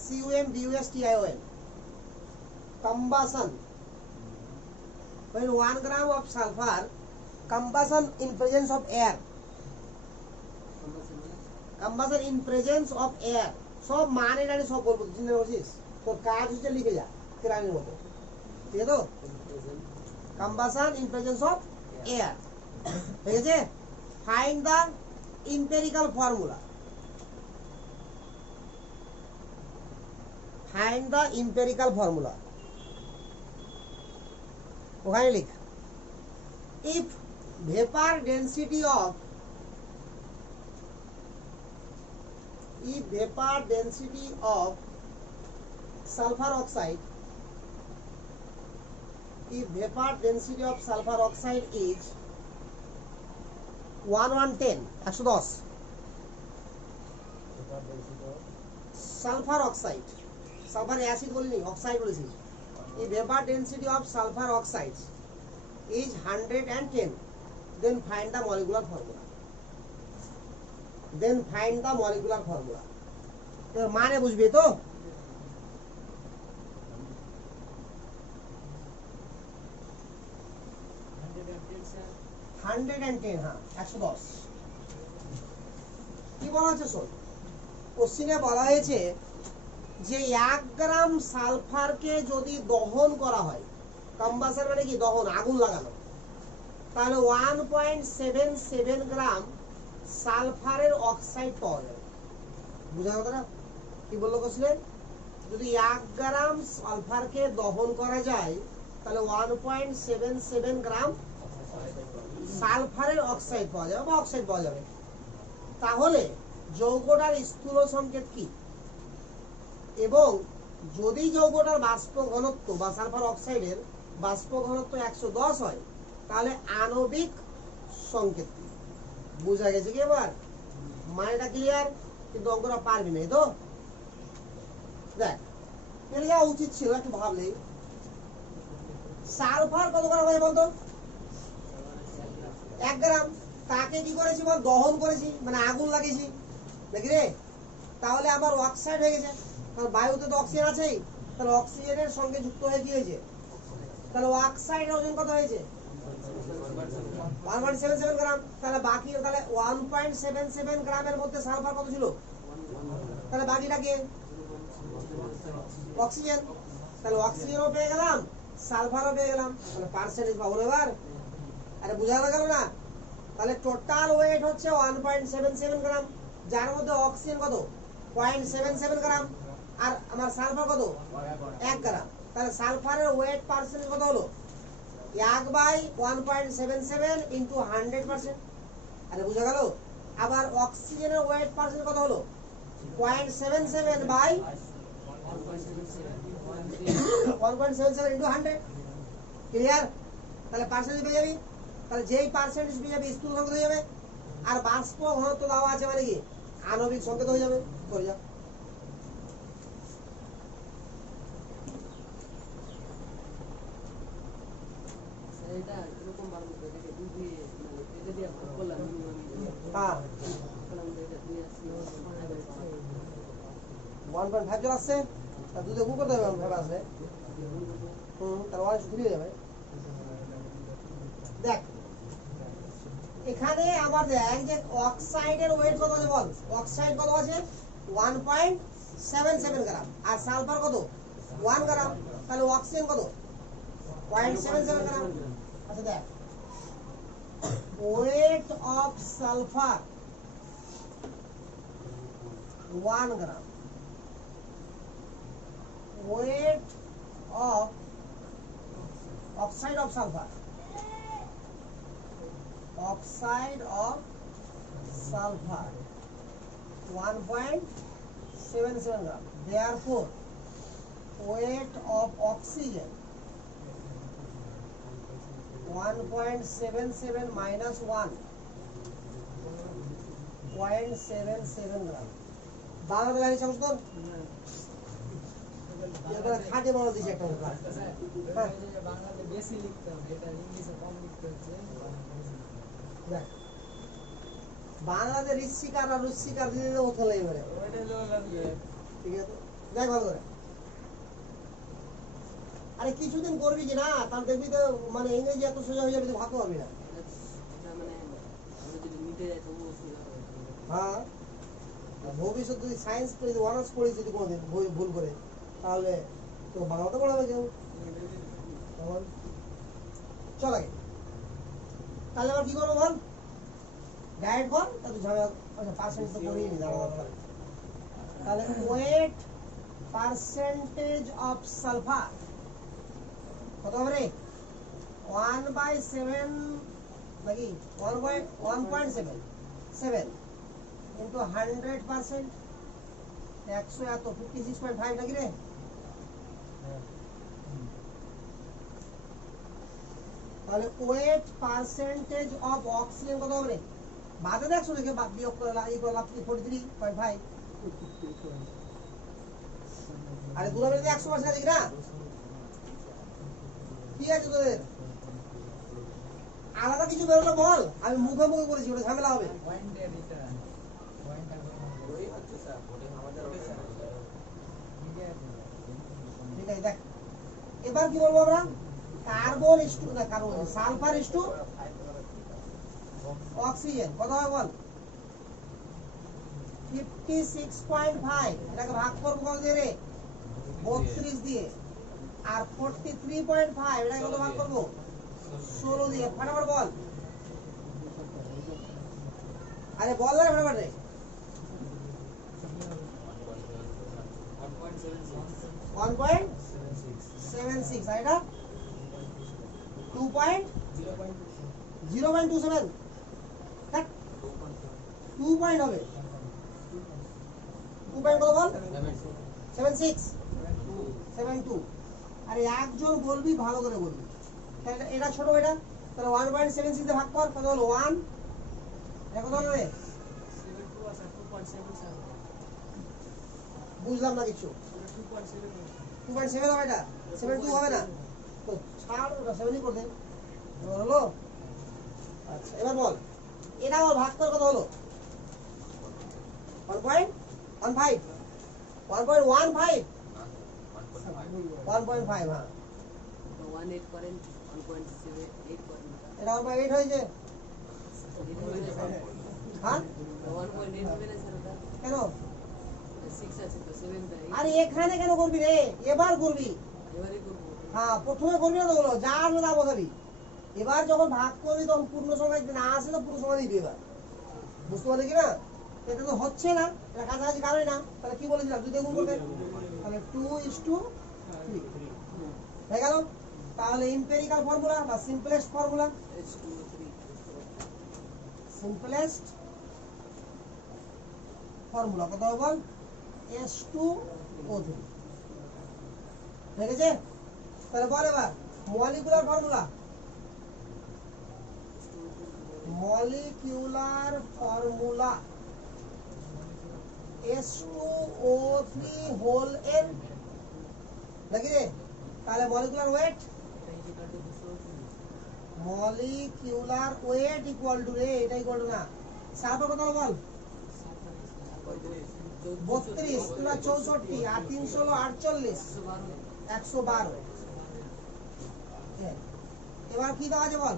combustion when 1 gram of sulfur combustion in presence of air, combustion in presence of air, সব মানে জানি সব বলবো, চিন্তা করছিস? তোর কাজ হচ্ছে লিখে যা কেরানির মতো, ঠিক আছে তো? combustion in presence of air, ঠিক আছে? find the empirical formula, find the empirical formula, ওখানে লিখ, if vapor density of sulfur oxide, if vapor density of sulfur oxide is 110 sulfur oxide, sulfur acid বলিনি, oxide বলেছি। if vapor density of sulfur oxides is 110, then find the molecular formula, then find the molecular formula। এর মানে বুঝবি তো? হ্যাঁ 110 কি বলা হচ্ছে শোন, কোশ্চিনে বলা হয়েছে যে 1 গ্রাম সালফারকে যদি দহন করা হয়, কম্বাসন মানে কি দহন, আগুন লাগানো, তাহলে 1.77 গ্রাম সালফারের অক্সাইড পাওয়া যাবে। বুঝা কথা না? কি বললো কোশ্চিনে? যদি 1 গ্রাম সালফারকে দহন করা যায় তাহলে 1.77 গ্রাম সালফারের অক্সাইড পাওয়া যাবে বা অক্সাইড পাওয়া যাবে। তাহলে যৌগটার স্থূল সংকেত কি, এবং যদি যৌগটার বাষ্প ঘনত্ব বা সালফার অক্সাইডের বাষ্প ঘনত্ব 110 হয় তাহলে আণবিক সংকেত কি? বুঝা গেছে কি? এবার মানেটা ক্লিয়ার, কিন্তু অঙ্কটা পারবি না তো। দেখ পেরে যাওয়া উচিত ছিল, একটু ভাবলেই। সালফার কত গ্রাম হয় বলতো? 1 গ্রাম। তাকে কি করেছি বল? দহন করেছি, মানে আগুন লাগিয়েছি নাকি রে? তাহলে আমার অক্সাইড হয়ে গেছে, কারণ বায়ুতে তো অক্সিজেন আছেই, তাহলে অক্সিজেনের সঙ্গে যুক্ত হয়ে কি হয়েছে, তাহলে অক্সাইডের ওজন কত হয়েছে 1.77 গ্রাম। তাহলে বাকি তাহলে 1.77 গ্রামের মধ্যে সালফার কত ছিল, তাহলে বাকিটা কি অক্সিজেন, তাহলে অক্সিজেনও পেয়ে গেলাম সালফারও পেয়ে গেলাম, তাহলে পার্সেন্টেজ পাবো এবার। আরে বোঝা গেল না? তাহলে টোটাল ওয়েট হচ্ছে 1.77 গ্রাম, যার মধ্যে অক্সিজেন কত 0.77 গ্রাম আর আমার সালফার কত 1 গ্রাম। তাহলে সালফারের ওয়েট পার্সেন্টেজ কত হলো 1/1.77 ইন্টু 100%। আরে বোঝা গেল? আবার অক্সিজেনের ওয়েট পার্সেন্ট কত হলো 0.77 বাই 1.77 ইন্টু 100। ক্লিয়ার? তাহলে পার্সেন্টেজ পেয়ে যাবি, তাহলে যেই পার্সেন্টেজ পেয়ে যাবে স্থূল সংকেত হয়ে যাবে, আর বাষ্প ঘনত্ব দেওয়া আছে মানে কি আণবিক সংকেত হয়ে যাবে। করে যা। এটা এরকম বার করতে দেখে দুই দিয়ে মানে এটা দিয়ে ভাগ করলাম হ্যাঁ করলাম এটা দিয়ে আসলে 1.5 চলে আসছে, আর দুধে গুণ করতে হবে 1.5 আসলে। তাহলে 1 হয়ে যাবে। দেখ এখানে আমার দেখ যে অক্সাইডের ওয়েট কত আছে বল, অক্সাইড কত আছে 1.77 গ্রাম আর সালফার কত 1 গ্রাম, তাহলে অক্সিজেন কত 0.77 গ্রাম। আচ্ছা দেখ weight of sulphur 1 gram, weight of oxide of sulfur 1.77 gram. Therefore weight of oxygen 1.77 minus 1.77 gram. Bangla লাইনে চাষ কর, এবার খাটে বড় দিছে একটা বাংলাতে বেশি লিখতে হবে, এটা ইংলিশে কম লিখতে হচ্ছে। দেখ বাংলাতে ঋষিকার আর ঋষিকার দিলে হতে লাগে এবারে, ওইটা জোর লাগবে। ঠিক আছে দেখ ভালো করে। আরে কিছুদিন করবি কি না, তার দেখবি তো মানে ইংরেজি এত সোজা হয়ে যাবে তুই ভাবতে পারবি না। এটা মানে আমরা যদি মিটে যাই তবুও অসুবিধা হবে। হ্যাঁ ভবিষ্যৎ যদি সায়েন্স পড়ি অনার্স পড়িস যদি কোনোদিন ভুল করে, তাহলে তো বাংলাতে পড়াবে কেউ। চল আগে তাহলে আবার কি করবো বল, ডায়েট কর তাহলে ঝামেলা। আচ্ছা পার্সেন্ট তো করিয়ে নি তাহলে ওয়েট পার্সেন্টেজ অফ সালফার কত হবে রে 1/7 নাকি 1.7 ইন্টু 100%, 100 এত 56.5 নাকি রে। তাহলে ওয়েট পার্সেন্টেজ অফ অক্সিজেন কত হবে রে, বাদে দেখ শুনে বাদ দিয়ে এই করলা 43.5। আরে দুটো মিলে 100% আছে কিনা, কি আছে তোদের আলাদা কিছু বেরোলো বল, আমি মুখে মুখে বলেছি ওটা ঝামেলা হবে। ঠিক আছে দেখ এবার কি বলবো আমরা, কার্বন ইস্টু না কার্বন সালফার ইস্টু অক্সিজেন কত হবে বল 56.5, এটাকে ভাগ করবো কত দিয়ে রে 32 দিয়ে, আর 43.5 এটাকে কত ভাগ করবো 16 দিয়ে। ফটাফট বল, আরে বল না ফটাফট রে 1.76 আর এটা 0.27 কাট 2 পয়েন্ট হবে 2 পয়েন্ট কত বল 76 আরে একজন বলবি ভালো করে বলবি, তাহলে এটা ছোট এটা, তাহলে 1.76 দিয়ে ভাগ কর কত হলো 1, এটা কত হলো রে 2.7 বুঝলাম না কিছু 2.7 হবে এটা 72 হবে না তো ছাড় ওটা 7ই করে দে হলো। আচ্ছা এবার বল এটা আমার ভাগ কর কত হলো 1. 1.5 1.15 1.5 হ্যাঁ তো 1.8 করেন 1.78 করেন এটা 1.8 হয়েছে হ্যাঁ 1.8 হবে না স্যার ওটা কেন 6 আছে তো 7 টা আরে এখানে কেন করবি রে এবার করবি এবারে করব হ্যাঁ প্রথমে করবি না তো বলো যা আসবে তা বসাবি এবার যখন ভাগ করবি তখন পূর্ণ সংখ্যা না আসে তো পূর্ণ সংখ্যা দিবি এবার বুঝতে পারলি কি না এটা তো হচ্ছে না এটা কাছাকাছি কারণে না তাহলে কি বলেছিলাম দুই দিয়ে গুণ করতে তাহলে 2:3 হয়ে গেল তাহলে এম্পিরিক্যাল ফর্মুলা বা সিম্পলেস্ট ফর্মুলা সিম্পলেস্ট ফর্মুলা কত হবে বল H2O3 ঠিক আছে তাহলে বল এবার molecular formula molecular formula H2O3 whole n নাকি রে তাহলে molecular weight equal to রে এটা ইকুয়াল টু না সালফার কত হলো বল 32 তোলা 64 আর 300 হলো 48 112 এবার কি দেওয়া আছে বল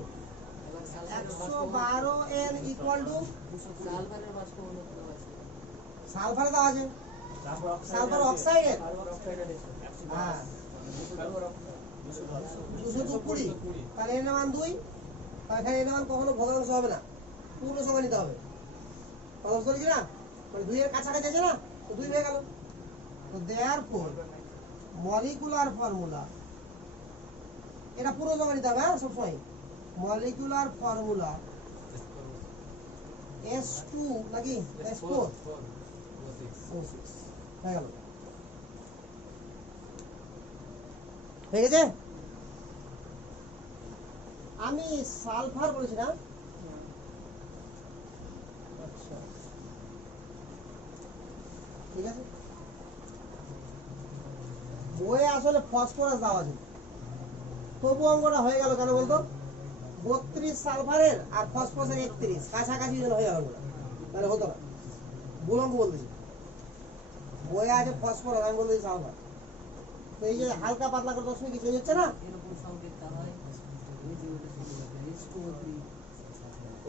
112 n ইকুয়াল টু সালফারের বাষ্পীভবন আছে সালফার দেওয়া আছে সালফার অক্সাইডের হ্যাঁ 220 তাহলে এর মান 2 তাহলে এর মান কখনো ভগ্নাংশ হবে না পূর্ণ সংখ্যা নিতে হবে কথা বুঝলি কি না মানে 2 এর কাছাকাছি আছে না তো 2 হয়ে গেল তো দেয়ারফর মলিকুলার ফর্মুলা এটা পূর্ণ সংখ্যা নিতে হবে হ্যাঁ সব সময় মলিকুলার ফর্মুলা S2 নাকি S4 হয়ে গেল ঠিক আছে আমি সালফার বলেছি না আচ্ছা ঠিক আছে বইয়ে আসলে ফসফরাস দেওয়া আছে তবু অঙ্কটা হয়ে গেল কেন বলতো 32 সালফারের আর ফসফরাসের 31 কাছাকাছি যেন হয়ে গেল তাহলে হতো না ভুল অঙ্ক বলতেছি বইয়ে আছে ফসফরাস আমি বলতেছি সালফার তো এই যে হালকা পাতলা করে দশমিক কি চেঞ্জ হচ্ছে না এরকম সংকেতটা হয় এই যে ওটা সংকেত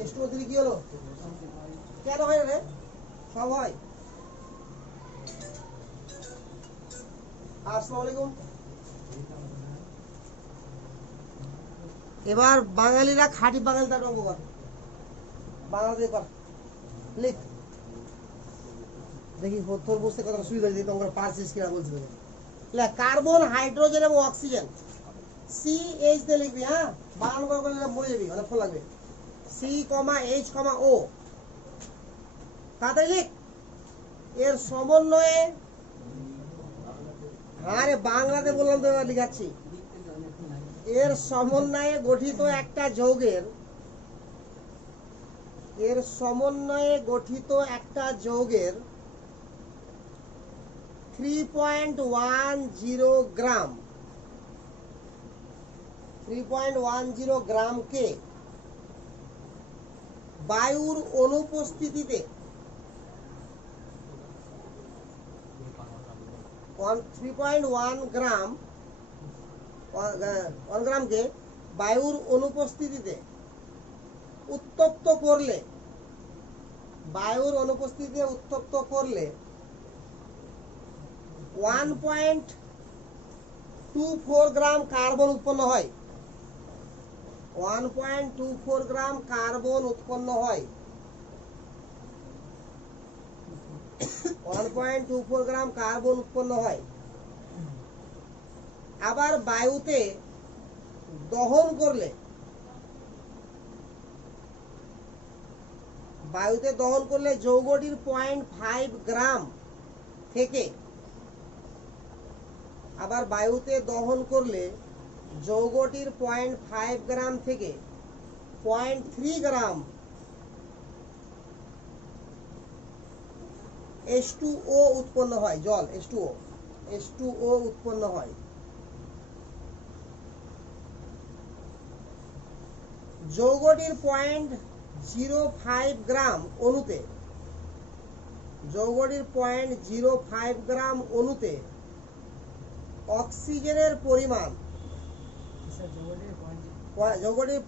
H2O3 কি হলো সংকেত হয় কেন হয় না রে সব হয় আসসালামু আলাইকুম এবার বাঙালিরা খাঁটি বাঙালি তার অঙ্ক কর বাংলা দিয়ে কর লিখ দেখি তোর বুঝতে কতটা সুবিধা হয়েছে তোমরা পারছিস কিনা বলছি তোকে লেখ কার্বন হাইড্রোজেন এবং অক্সিজেন CH দিয়ে লিখবি হ্যাঁ বানান করে মরে যাবি অনেকক্ষণ লাগবে C,H,O তাড়াতাড়ি লিখ এর সমন্বয়ে আরে বাংলাতে বললাম তো এবার লিখাচ্ছি লিখতে তো অনেকক্ষণ লাগে এর সমন্বয়ে গঠিত একটা যৌগের 3.10 গ্রাম 3.10 গ্রামকে বায়ুর অনুপস্থিতিতে 3.1 গ্রাম 1 গ্রামকে বায়ুর অনুপস্থিতিতে উত্তপ্ত করলে 1.24 গ্রাম কার্বন উৎপন্ন হয় 1.24 গ্রাম কার্বন উৎপন্ন হয় 1.24 গ্রাম কার্বন উৎপন্ন হয় আবার বায়ুতে দহন করলে যৌগটির 0.5 গ্রাম থেকে আবার বায়ুতে দহন করলে যৌগটির 0.5 গ্রাম থেকে 0.3 গ্রাম H2O উৎপন্ন হয় জল H2O উৎপন্ন হয় যৌগটির 0.05 গ্রাম অণুতে যৌগটির 0.05 গ্রাম অণুতে অক্সিজেনের পরিমাণ স্যার জগতের পয়েন্ট যৌগটির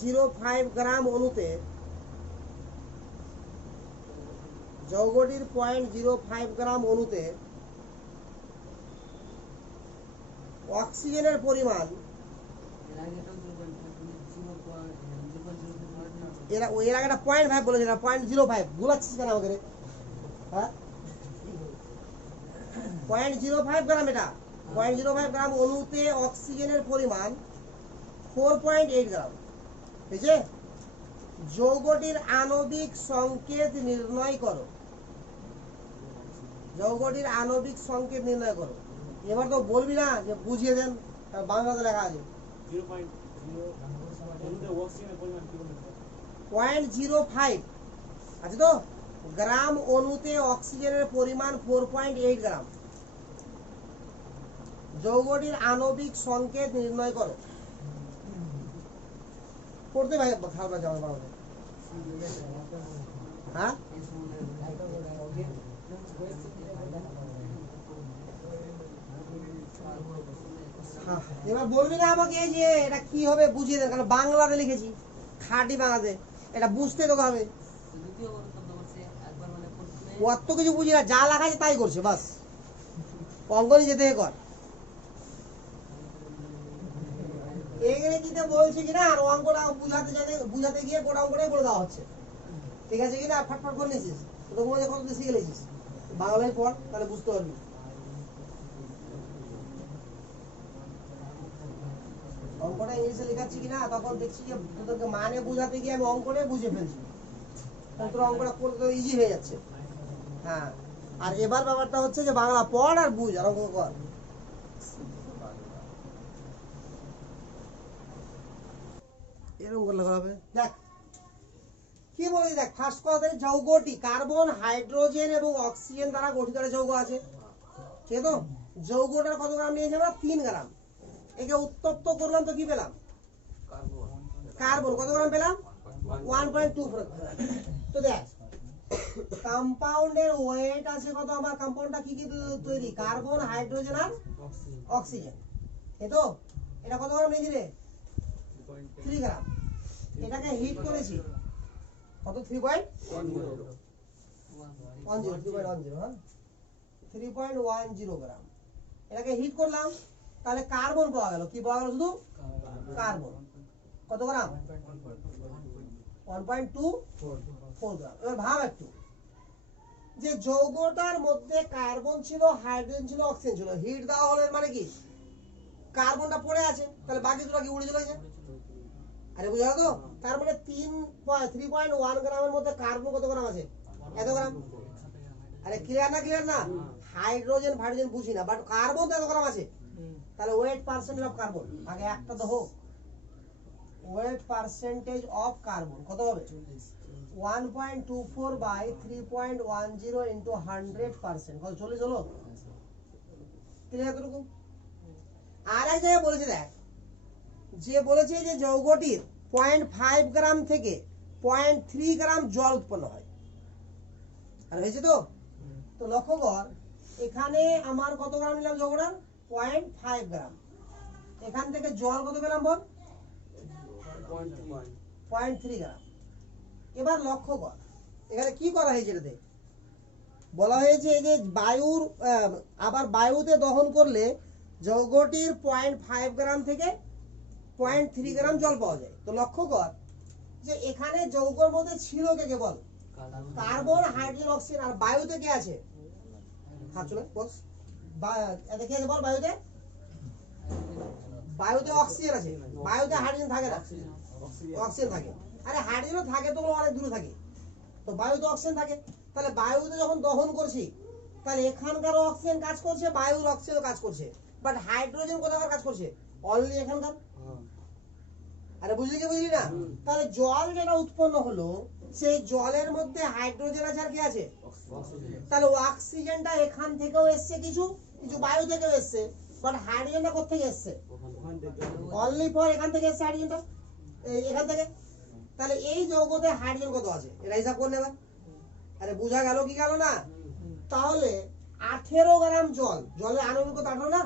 0.05 গ্রাম অণুতে যৌগটির 0.05 গ্রাম অণুতে অক্সিজেনের পরিমাণ এর আগে তো 0.0 এর আগে একটা 0.5 বলেছে, না 0.05 ভুলাচ্ছিস কেন আমাকে রে? হ্যাঁ 0.05 গ্রাম, এটা 0.05 গ্রাম অণুতে অক্সিজেনের পরিমাণ 4.8 গ্রাম। ঠিক আছে, যৌগটির আণবিক সংকেত নির্ণয় করো। যৌগটির আণবিক সংকেত নির্ণয় করো। এবার তো বলবি না যে বুঝিয়ে দেন, বাংলাতে লেখা আছে 0.05 আছে তো গ্রাম অণুতে অক্সিজেনের পরিমাণ 4.8 গ্রাম। যৌগটির আণবিক সংকেত নির্ণয় করো। পড়তে ভাই খারাপ লাগছে আমার বাংলাতে। হ্যাঁ এবার বলবি না আমাকে যে এটা কি হবে বুঝিয়ে দেন, কারণ বাংলাতে লিখেছি, খাঁটি বাংলাতে, এটা বুঝতে তো হবে। দ্বিতীয় বড় শব্দ বলছে একবার মানে প্রথমে অত কিছু বুঝি না, যা লেখা আছে তাই করছে বাস। অঙ্ক নিজে থেকে কর। ইংরেজিতে বলছে কিনা আর অঙ্কটা বুঝাতে গিয়ে গোটা অঙ্কটাই বলে দেওয়া হচ্ছে। ঠিক আছে কিনা, ফাটফাট করে নিয়েছিস, তোকে মনে কত শিখে গেছিস। বাংলায় পড়, তাহলে বুঝতে পারবি। অঙ্কটা ইংলিশে লেখাচ্ছি কিনা, তখন দেখছি যে তোদেরকে মানে বুঝাতে গিয়ে আমি অঙ্কটাই বুঝে ফেলছি, তোর অঙ্কটা করতে ইজি হয়ে যাচ্ছে। হ্যাঁ, আর এবার ব্যাপারটা হচ্ছে যে বাংলা পড় আর বুঝ আর অঙ্ক কর। এরকম করলে হবে। দেখ কি বলি, দেখ ফার্স্ট কথা, যৌগটি কার্বন, হাইড্রোজেন এবং অক্সিজেন দ্বারা গঠিত একটা যৌগ আছে। ঠিক তো, যৌগটার কত গ্রাম নিয়েছে আমরা? 3 গ্রাম। একে উত্তপ্ত করলাম তো কি পেলাম? কার্বন কত গ্রাম পেলাম? 1.24 গ্রাম। তো দেখ কম্পাউন্ডের ওয়েট আছে কত? আমার কম্পাউন্ডটা কি কি তৈরি? কার্বন, হাইড্রোজেন আর অক্সিজেন। এই তো, এটা কত গ্রাম নিয়েছি রে? 3 গ্রাম। এটাকে হিট করেছি কত? 3.10 হ্যাঁ 3.10 গ্রাম। এটাকে হিট করলাম, তাহলে কার্বন পাওয়া গেল। কি পাওয়া গেল? শুধু কার্বন। কত গ্রাম? 1.24 গ্রাম। এবার ভাব একটু, যে যৌগটার মধ্যে কার্বন ছিল, হাইড্রোজেন ছিল, অক্সিজেন ছিল, হিট দেওয়া হলো, এর মানে কি কার্বনটা পড়ে আছে, তাহলে বাকি দুটো কি উড়ে চলেছে? আরে বুঝা তো, তার মানে 3.1 গ্রামের মধ্যে কার্বন কত গ্রাম আছে? এত গ্রাম। আরে ক্লিয়ার না? ক্লিয়ার না? হাইড্রোজেন ফাইড্রোজেন বুঝি না, বাট কার্বন তো এত গ্রাম আছে। তাহলে ওয়েট পার্সেন্টেজ অফ কার্বন, আগে একটা তো হোক। ওয়েট পার্সেন্টেজ অফ কার্বন কত হবে? 1.24 বাই 3.10 ইন্টু 100%, কত? 40 হলো। ক্লিয়ার এতটুকু? আর এক জায়গায় বলেছে, দেখ যে বলেছে যে যৌগটির 0.5 গ্রাম থেকে 0.3 গ্রাম জল উৎপন্ন হয়। আর হয়েছে তো? তো লক্ষ্য কর, এখানে আমার কত গ্রাম নিলাম যৌগটার? 0.5 গ্রাম। এখান থেকে জল কত পেলাম বল? 0.3 গ্রাম। এবার লক্ষ্য কর এখানে কি করা হয়েছে, এটাতে বলা হয়েছে যে বায়ুর আবার বায়ুতে দহন করলে যৌগটির 0.5 গ্রাম থেকে 0.3 গ্রাম জল পাওয়া যায়। তো লক্ষ্য কর যে এখানে যৌগের মধ্যে ছিল কে কে বল? Carbon, hydrogen, oxygen. আর বায়ুতে কে আছে? হাত চলে বস। এতে কে আছে বল? বায়ুতে অক্সিজেন আছে। বায়ুতে হাইড্রোজেন থাকে না, অক্সিজেন থাকে। আরে হাইড্রোজেন থাকে তো অনেক দূরে থাকে, তো বায়ুতে অক্সিজেন থাকে। তাহলে বায়ুতে যখন দহন করছি, তাহলে এখানকার অক্সিজেন কাজ করছে, বায়ুর অক্সিজেন কাজ করছে, বাট হাইড্রোজেন কোথাকার কাজ করছে? অনলি এখানকার। আরে বুঝলি কি বুঝলি না? তাহলে জল যেটা উৎপন্ন হলো, সেই জলের মধ্যে হাইড্রোজেন আছে আর কি আছে? তাহলে অক্সিজেনটা এখান থেকেও এসছে, কিছু কিছু বায়ু থেকেও এসছে, বাট হাইড্রোজেনটা কোথা থেকে এসছে? অনলি ফর এখান থেকে এসছে হাইড্রোজেনটা, এখান থেকে। তাহলে এই যৌগতে হাইড্রোজেন কত আছে এটা হিসাব করে নেবে। আরে বোঝা গেল কি গেল না? তাহলে 18 গ্রাম জল, জলে আণবিকতা 18 না,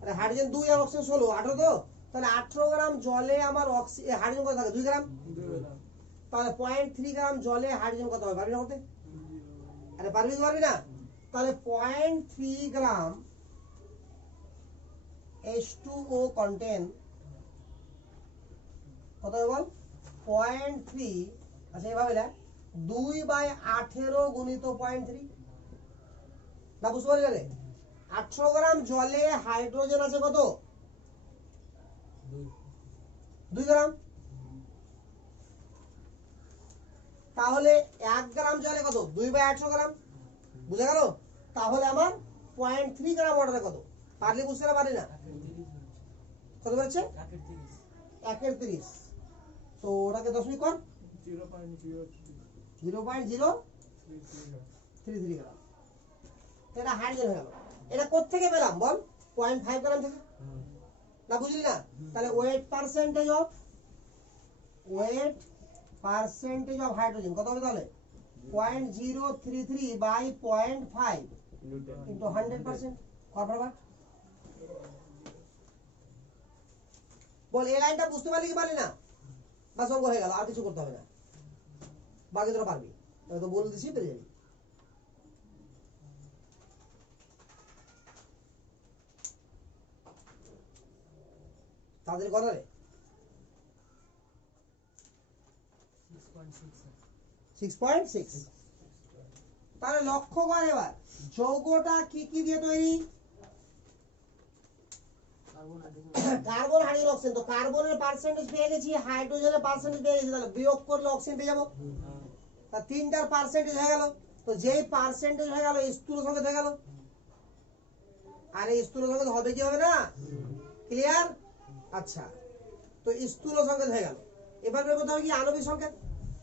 আরে হাইড্রোজেন 2 আর অক্সিজেন 16, 18 তো, তাহলে 18 গ্রাম জলে আমার হাইড্রোজেন কত থাকে 2 গ্রাম, তাহলে 0.3 গ্রাম জলে হাইড্রোজেন কত হবে, পারবি না করতে? আরে পারবি কি পারবি না? তাহলে 0.3 গ্রাম H2O কন্টেন কত হবে বল, 0.3, আচ্ছা এভাবে দেখ 2/18 গুণিত 0.3, না বুঝতে পারলি রে? 18 গ্রাম জলে হাইড্রোজেন আছে কত, 2 গ্রাম, তাহলে 1 গ্রাম জলে কত, 2/18 গ্রাম, বুঝা গেল? তাহলে আমার 0.3 গ্রাম ওয়াটারে কত, পারলি বুঝতে না পারলি না? কত বলছে 1/30, তো ওটাকে দশমিক কর, 0.033 গ্রাম, এটা হাইড্রোজেন হয়ে গেল। এটা কোত্থেকে পেলাম বল, 0.5 গ্রাম থেকে, না বুঝলি না? তাহলে ওয়েট পার্সেন্টেজ অফ হাইড্রোজেন কত হবে তাহলে, 0.033/0.5 ইন্টু 100%, কত বল? এই লাইনটা বুঝতে পারলি কি পারলি না? বাস অঙ্ক হয়ে গেল, আর কিছু করতে হবে না, বাকি তোরা পারবি, আমি তো বলে দিছি পেরে যাবি। তাদের কথা রে 6.6, তাহলে লক্ষ্য কর এবার যৌগটা কি কি দিয়ে তৈরি, কার্বন হাইড্রোজেন অক্সিজেন, তো কার্বনের পার্সেন্টেজ পেয়ে গেছি, হাইড্রোজেনের পার্সেন্টেজ পেয়ে গেছি, তাহলে বিয়োগ করলে অক্সিজেন পেয়ে যাবো, তা তিনটার পার্সেন্টেজ হয়ে গেল, তো যেই পার্সেন্টেজ হয়ে গেল স্থূল সংকেত হয়ে গেল, আর এই স্থূল সংকেত হবে কি হবে না, ক্লিয়ার? আচ্ছা, তো স্থূল সংকেত হয়ে গেল, এবার বের করতে হবে কি আণবিক সংকেত।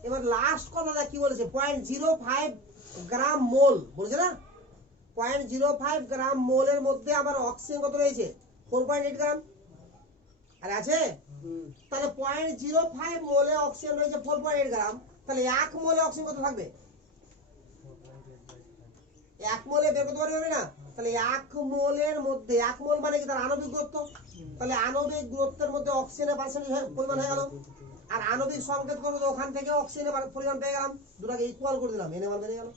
এবার লাস্ট কথাটা কি বলেছে, 0.05 গ্রাম মোল বলেছে না, 0.05 গ্রাম মোলের মধ্যে আমার অক্সিজেন কত রয়েছে, 4.8 গ্রাম, আর আছে, তাহলে 0.05 মোলে অক্সিজেন রয়েছে 4.8 গ্রাম, তাহলে 1 মোলে অক্সিজেন কত থাকবে, 1 মোলে বের করতে পারবে না, তাহলে 1 মোলের মধ্যে, 1 মোল মানে কি তার আণবিক গুরুত্ব, তাহলে আণবিক গুরুত্বের মধ্যে অক্সিজেনের পার্সেন্টেজ পরিমাণ হয়ে গেল, আর আণবিক সংকেত করবো ওখান থেকে অক্সিজেনের পরিমাণ পেয়ে গেলাম, দুটাকে ইকুয়াল করে দিলাম, এনে মান বেরিয়ে গেল।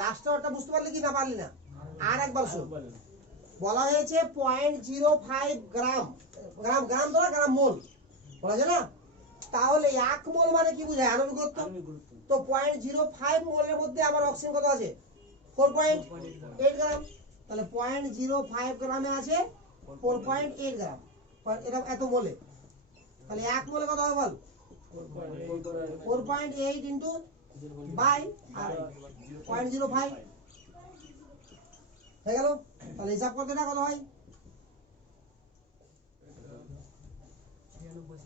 লাস্টটা বুঝতে পারলি কি না পারলি না? আর একবার শুন, বলা হয়েছে 0.05 গ্রাম, গ্রাম গ্রাম ধরা গ্রাম মোল বলা যায় না, তাহলে 1 মোল মানে কি বোঝায়, আণবিক গুরুত্ব, তো 0.05 মোলের মধ্যে আমার অক্সিজেন কত আছে, 4.8 গ্রাম, তাহলে 0.05 গ্রামে আছে 4.8 গ্রাম, এটা এত মোলে, তাহলে 1 মোলে কত হবে বল, 4.8 ইন্টু বাই আর 0.05 হয়ে গেল, তাহলে হিসাব করতে না কত হয়,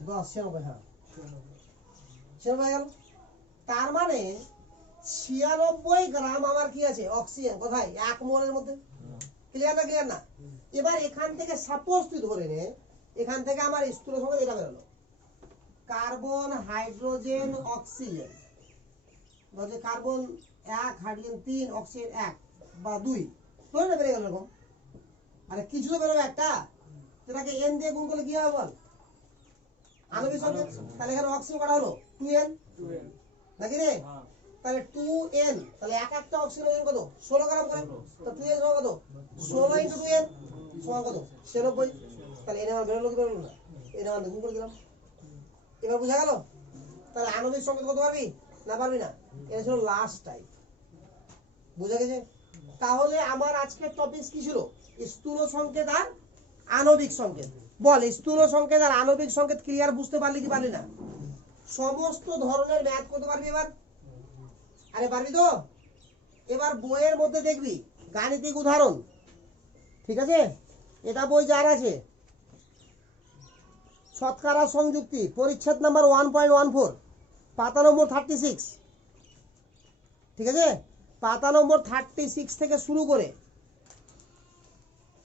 96, হ্যাঁ 96 হয়ে গেল, তার মানে 96 গ্রাম আমার কি আছে অক্সিজেন, কোথায় 1 মোলের মধ্যে, ক্লিয়ার না ক্লিয়ার না? এবার এখান থেকে সাপোজ তুই ধরে নে, এখান থেকে আমার স্থূল সংকেত এটা বেরোলো, কার্বন হাইড্রোজেন অক্সিজেন, বলছে কার্বন 1 হাইড্রোজেন 3 অক্সিজেন 1 বা 2, ধরে না বেরিয়ে গেল এরকম, আরে কিছু তো বেরোবে একটা, সেটাকে n দিয়ে গুণ করলে কি হবে বল, আণবিক সংকেত, তাহলে এখানে অক্সিজেন কটা হলো 2n নাকি রে, তাহলে 2n, তাহলে এক একটা অক্সিজেন কত 16 গ্রাম করে, তো 2n সমান কত, 16 ইন্টু 2n সমান কত 96, তাহলে এর মান বেরোলো কি বেরোলো না, এর মান গুণ করে দিলাম, এবার বুঝা গেল? তাহলে আণবিক সংকেত করতে পারবি না পারবি না, এটা ছিল লাস্ট টাইপ, বুঝা গেছে? তাহলে আমার আজকের টপিক কি ছিল, স্থূল সংকেত আর আণবিক সংকেত। বল স্থূল সংকেত আর আণবিক সংকেত ক্লিয়ার বুঝতে পারলি কি পারলি না? সমস্ত ধরনের ম্যাথ করতে পারবি এবার, আরে পারবি তো? এবার বইয়ের মধ্যে দেখবি গাণিতিক উদাহরণ, ঠিক আছে, এটা বই যার আছে, শতকরা সংযুক্তি পরিচ্ছেদ নাম্বার 1.14, পাতা নম্বর 36, ঠিক আছে, পাতা নম্বর 36 থেকে শুরু করে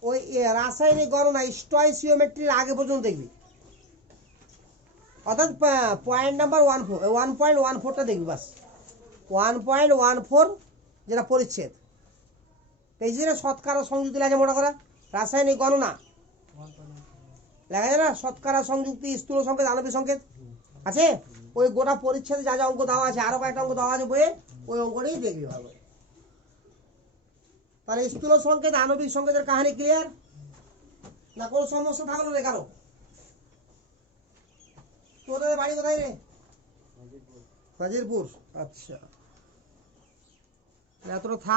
ওই রাসায়নিক গণনা স্টয়চিওমেট্রির আগে পর্যন্ত দেখবি, অর্থাৎ পয়েন্ট নাম্বার 1.14টা দেখবি, বাস 1.14 যেটা পরিচ্ছেদ। এই যে শতকরা সংযুক্তি লেখা মোটা করা রাসায়নিক গণনা লেখা যায় না, শতকরা সংযুক্তি স্থূল সংকেত আণবিক সংকেত আছে, ওই গোটা পরিচ্ছেদে যা যা অঙ্ক দেওয়া আছে, আরো কয়েকটা অঙ্ক দেওয়া আছে বইয়ে, ওই অঙ্কটাই দেখবি ভালো। তাহলে স্থূল সংকেত আণবিক সংকেতের কাহিনী ক্লিয়ার না? কোনো সমস্যা থাকলো রে কারো? তোদের বাড়ি কোথায় রে? নাজিরপুর। আচ্ছা, এতটা থাক।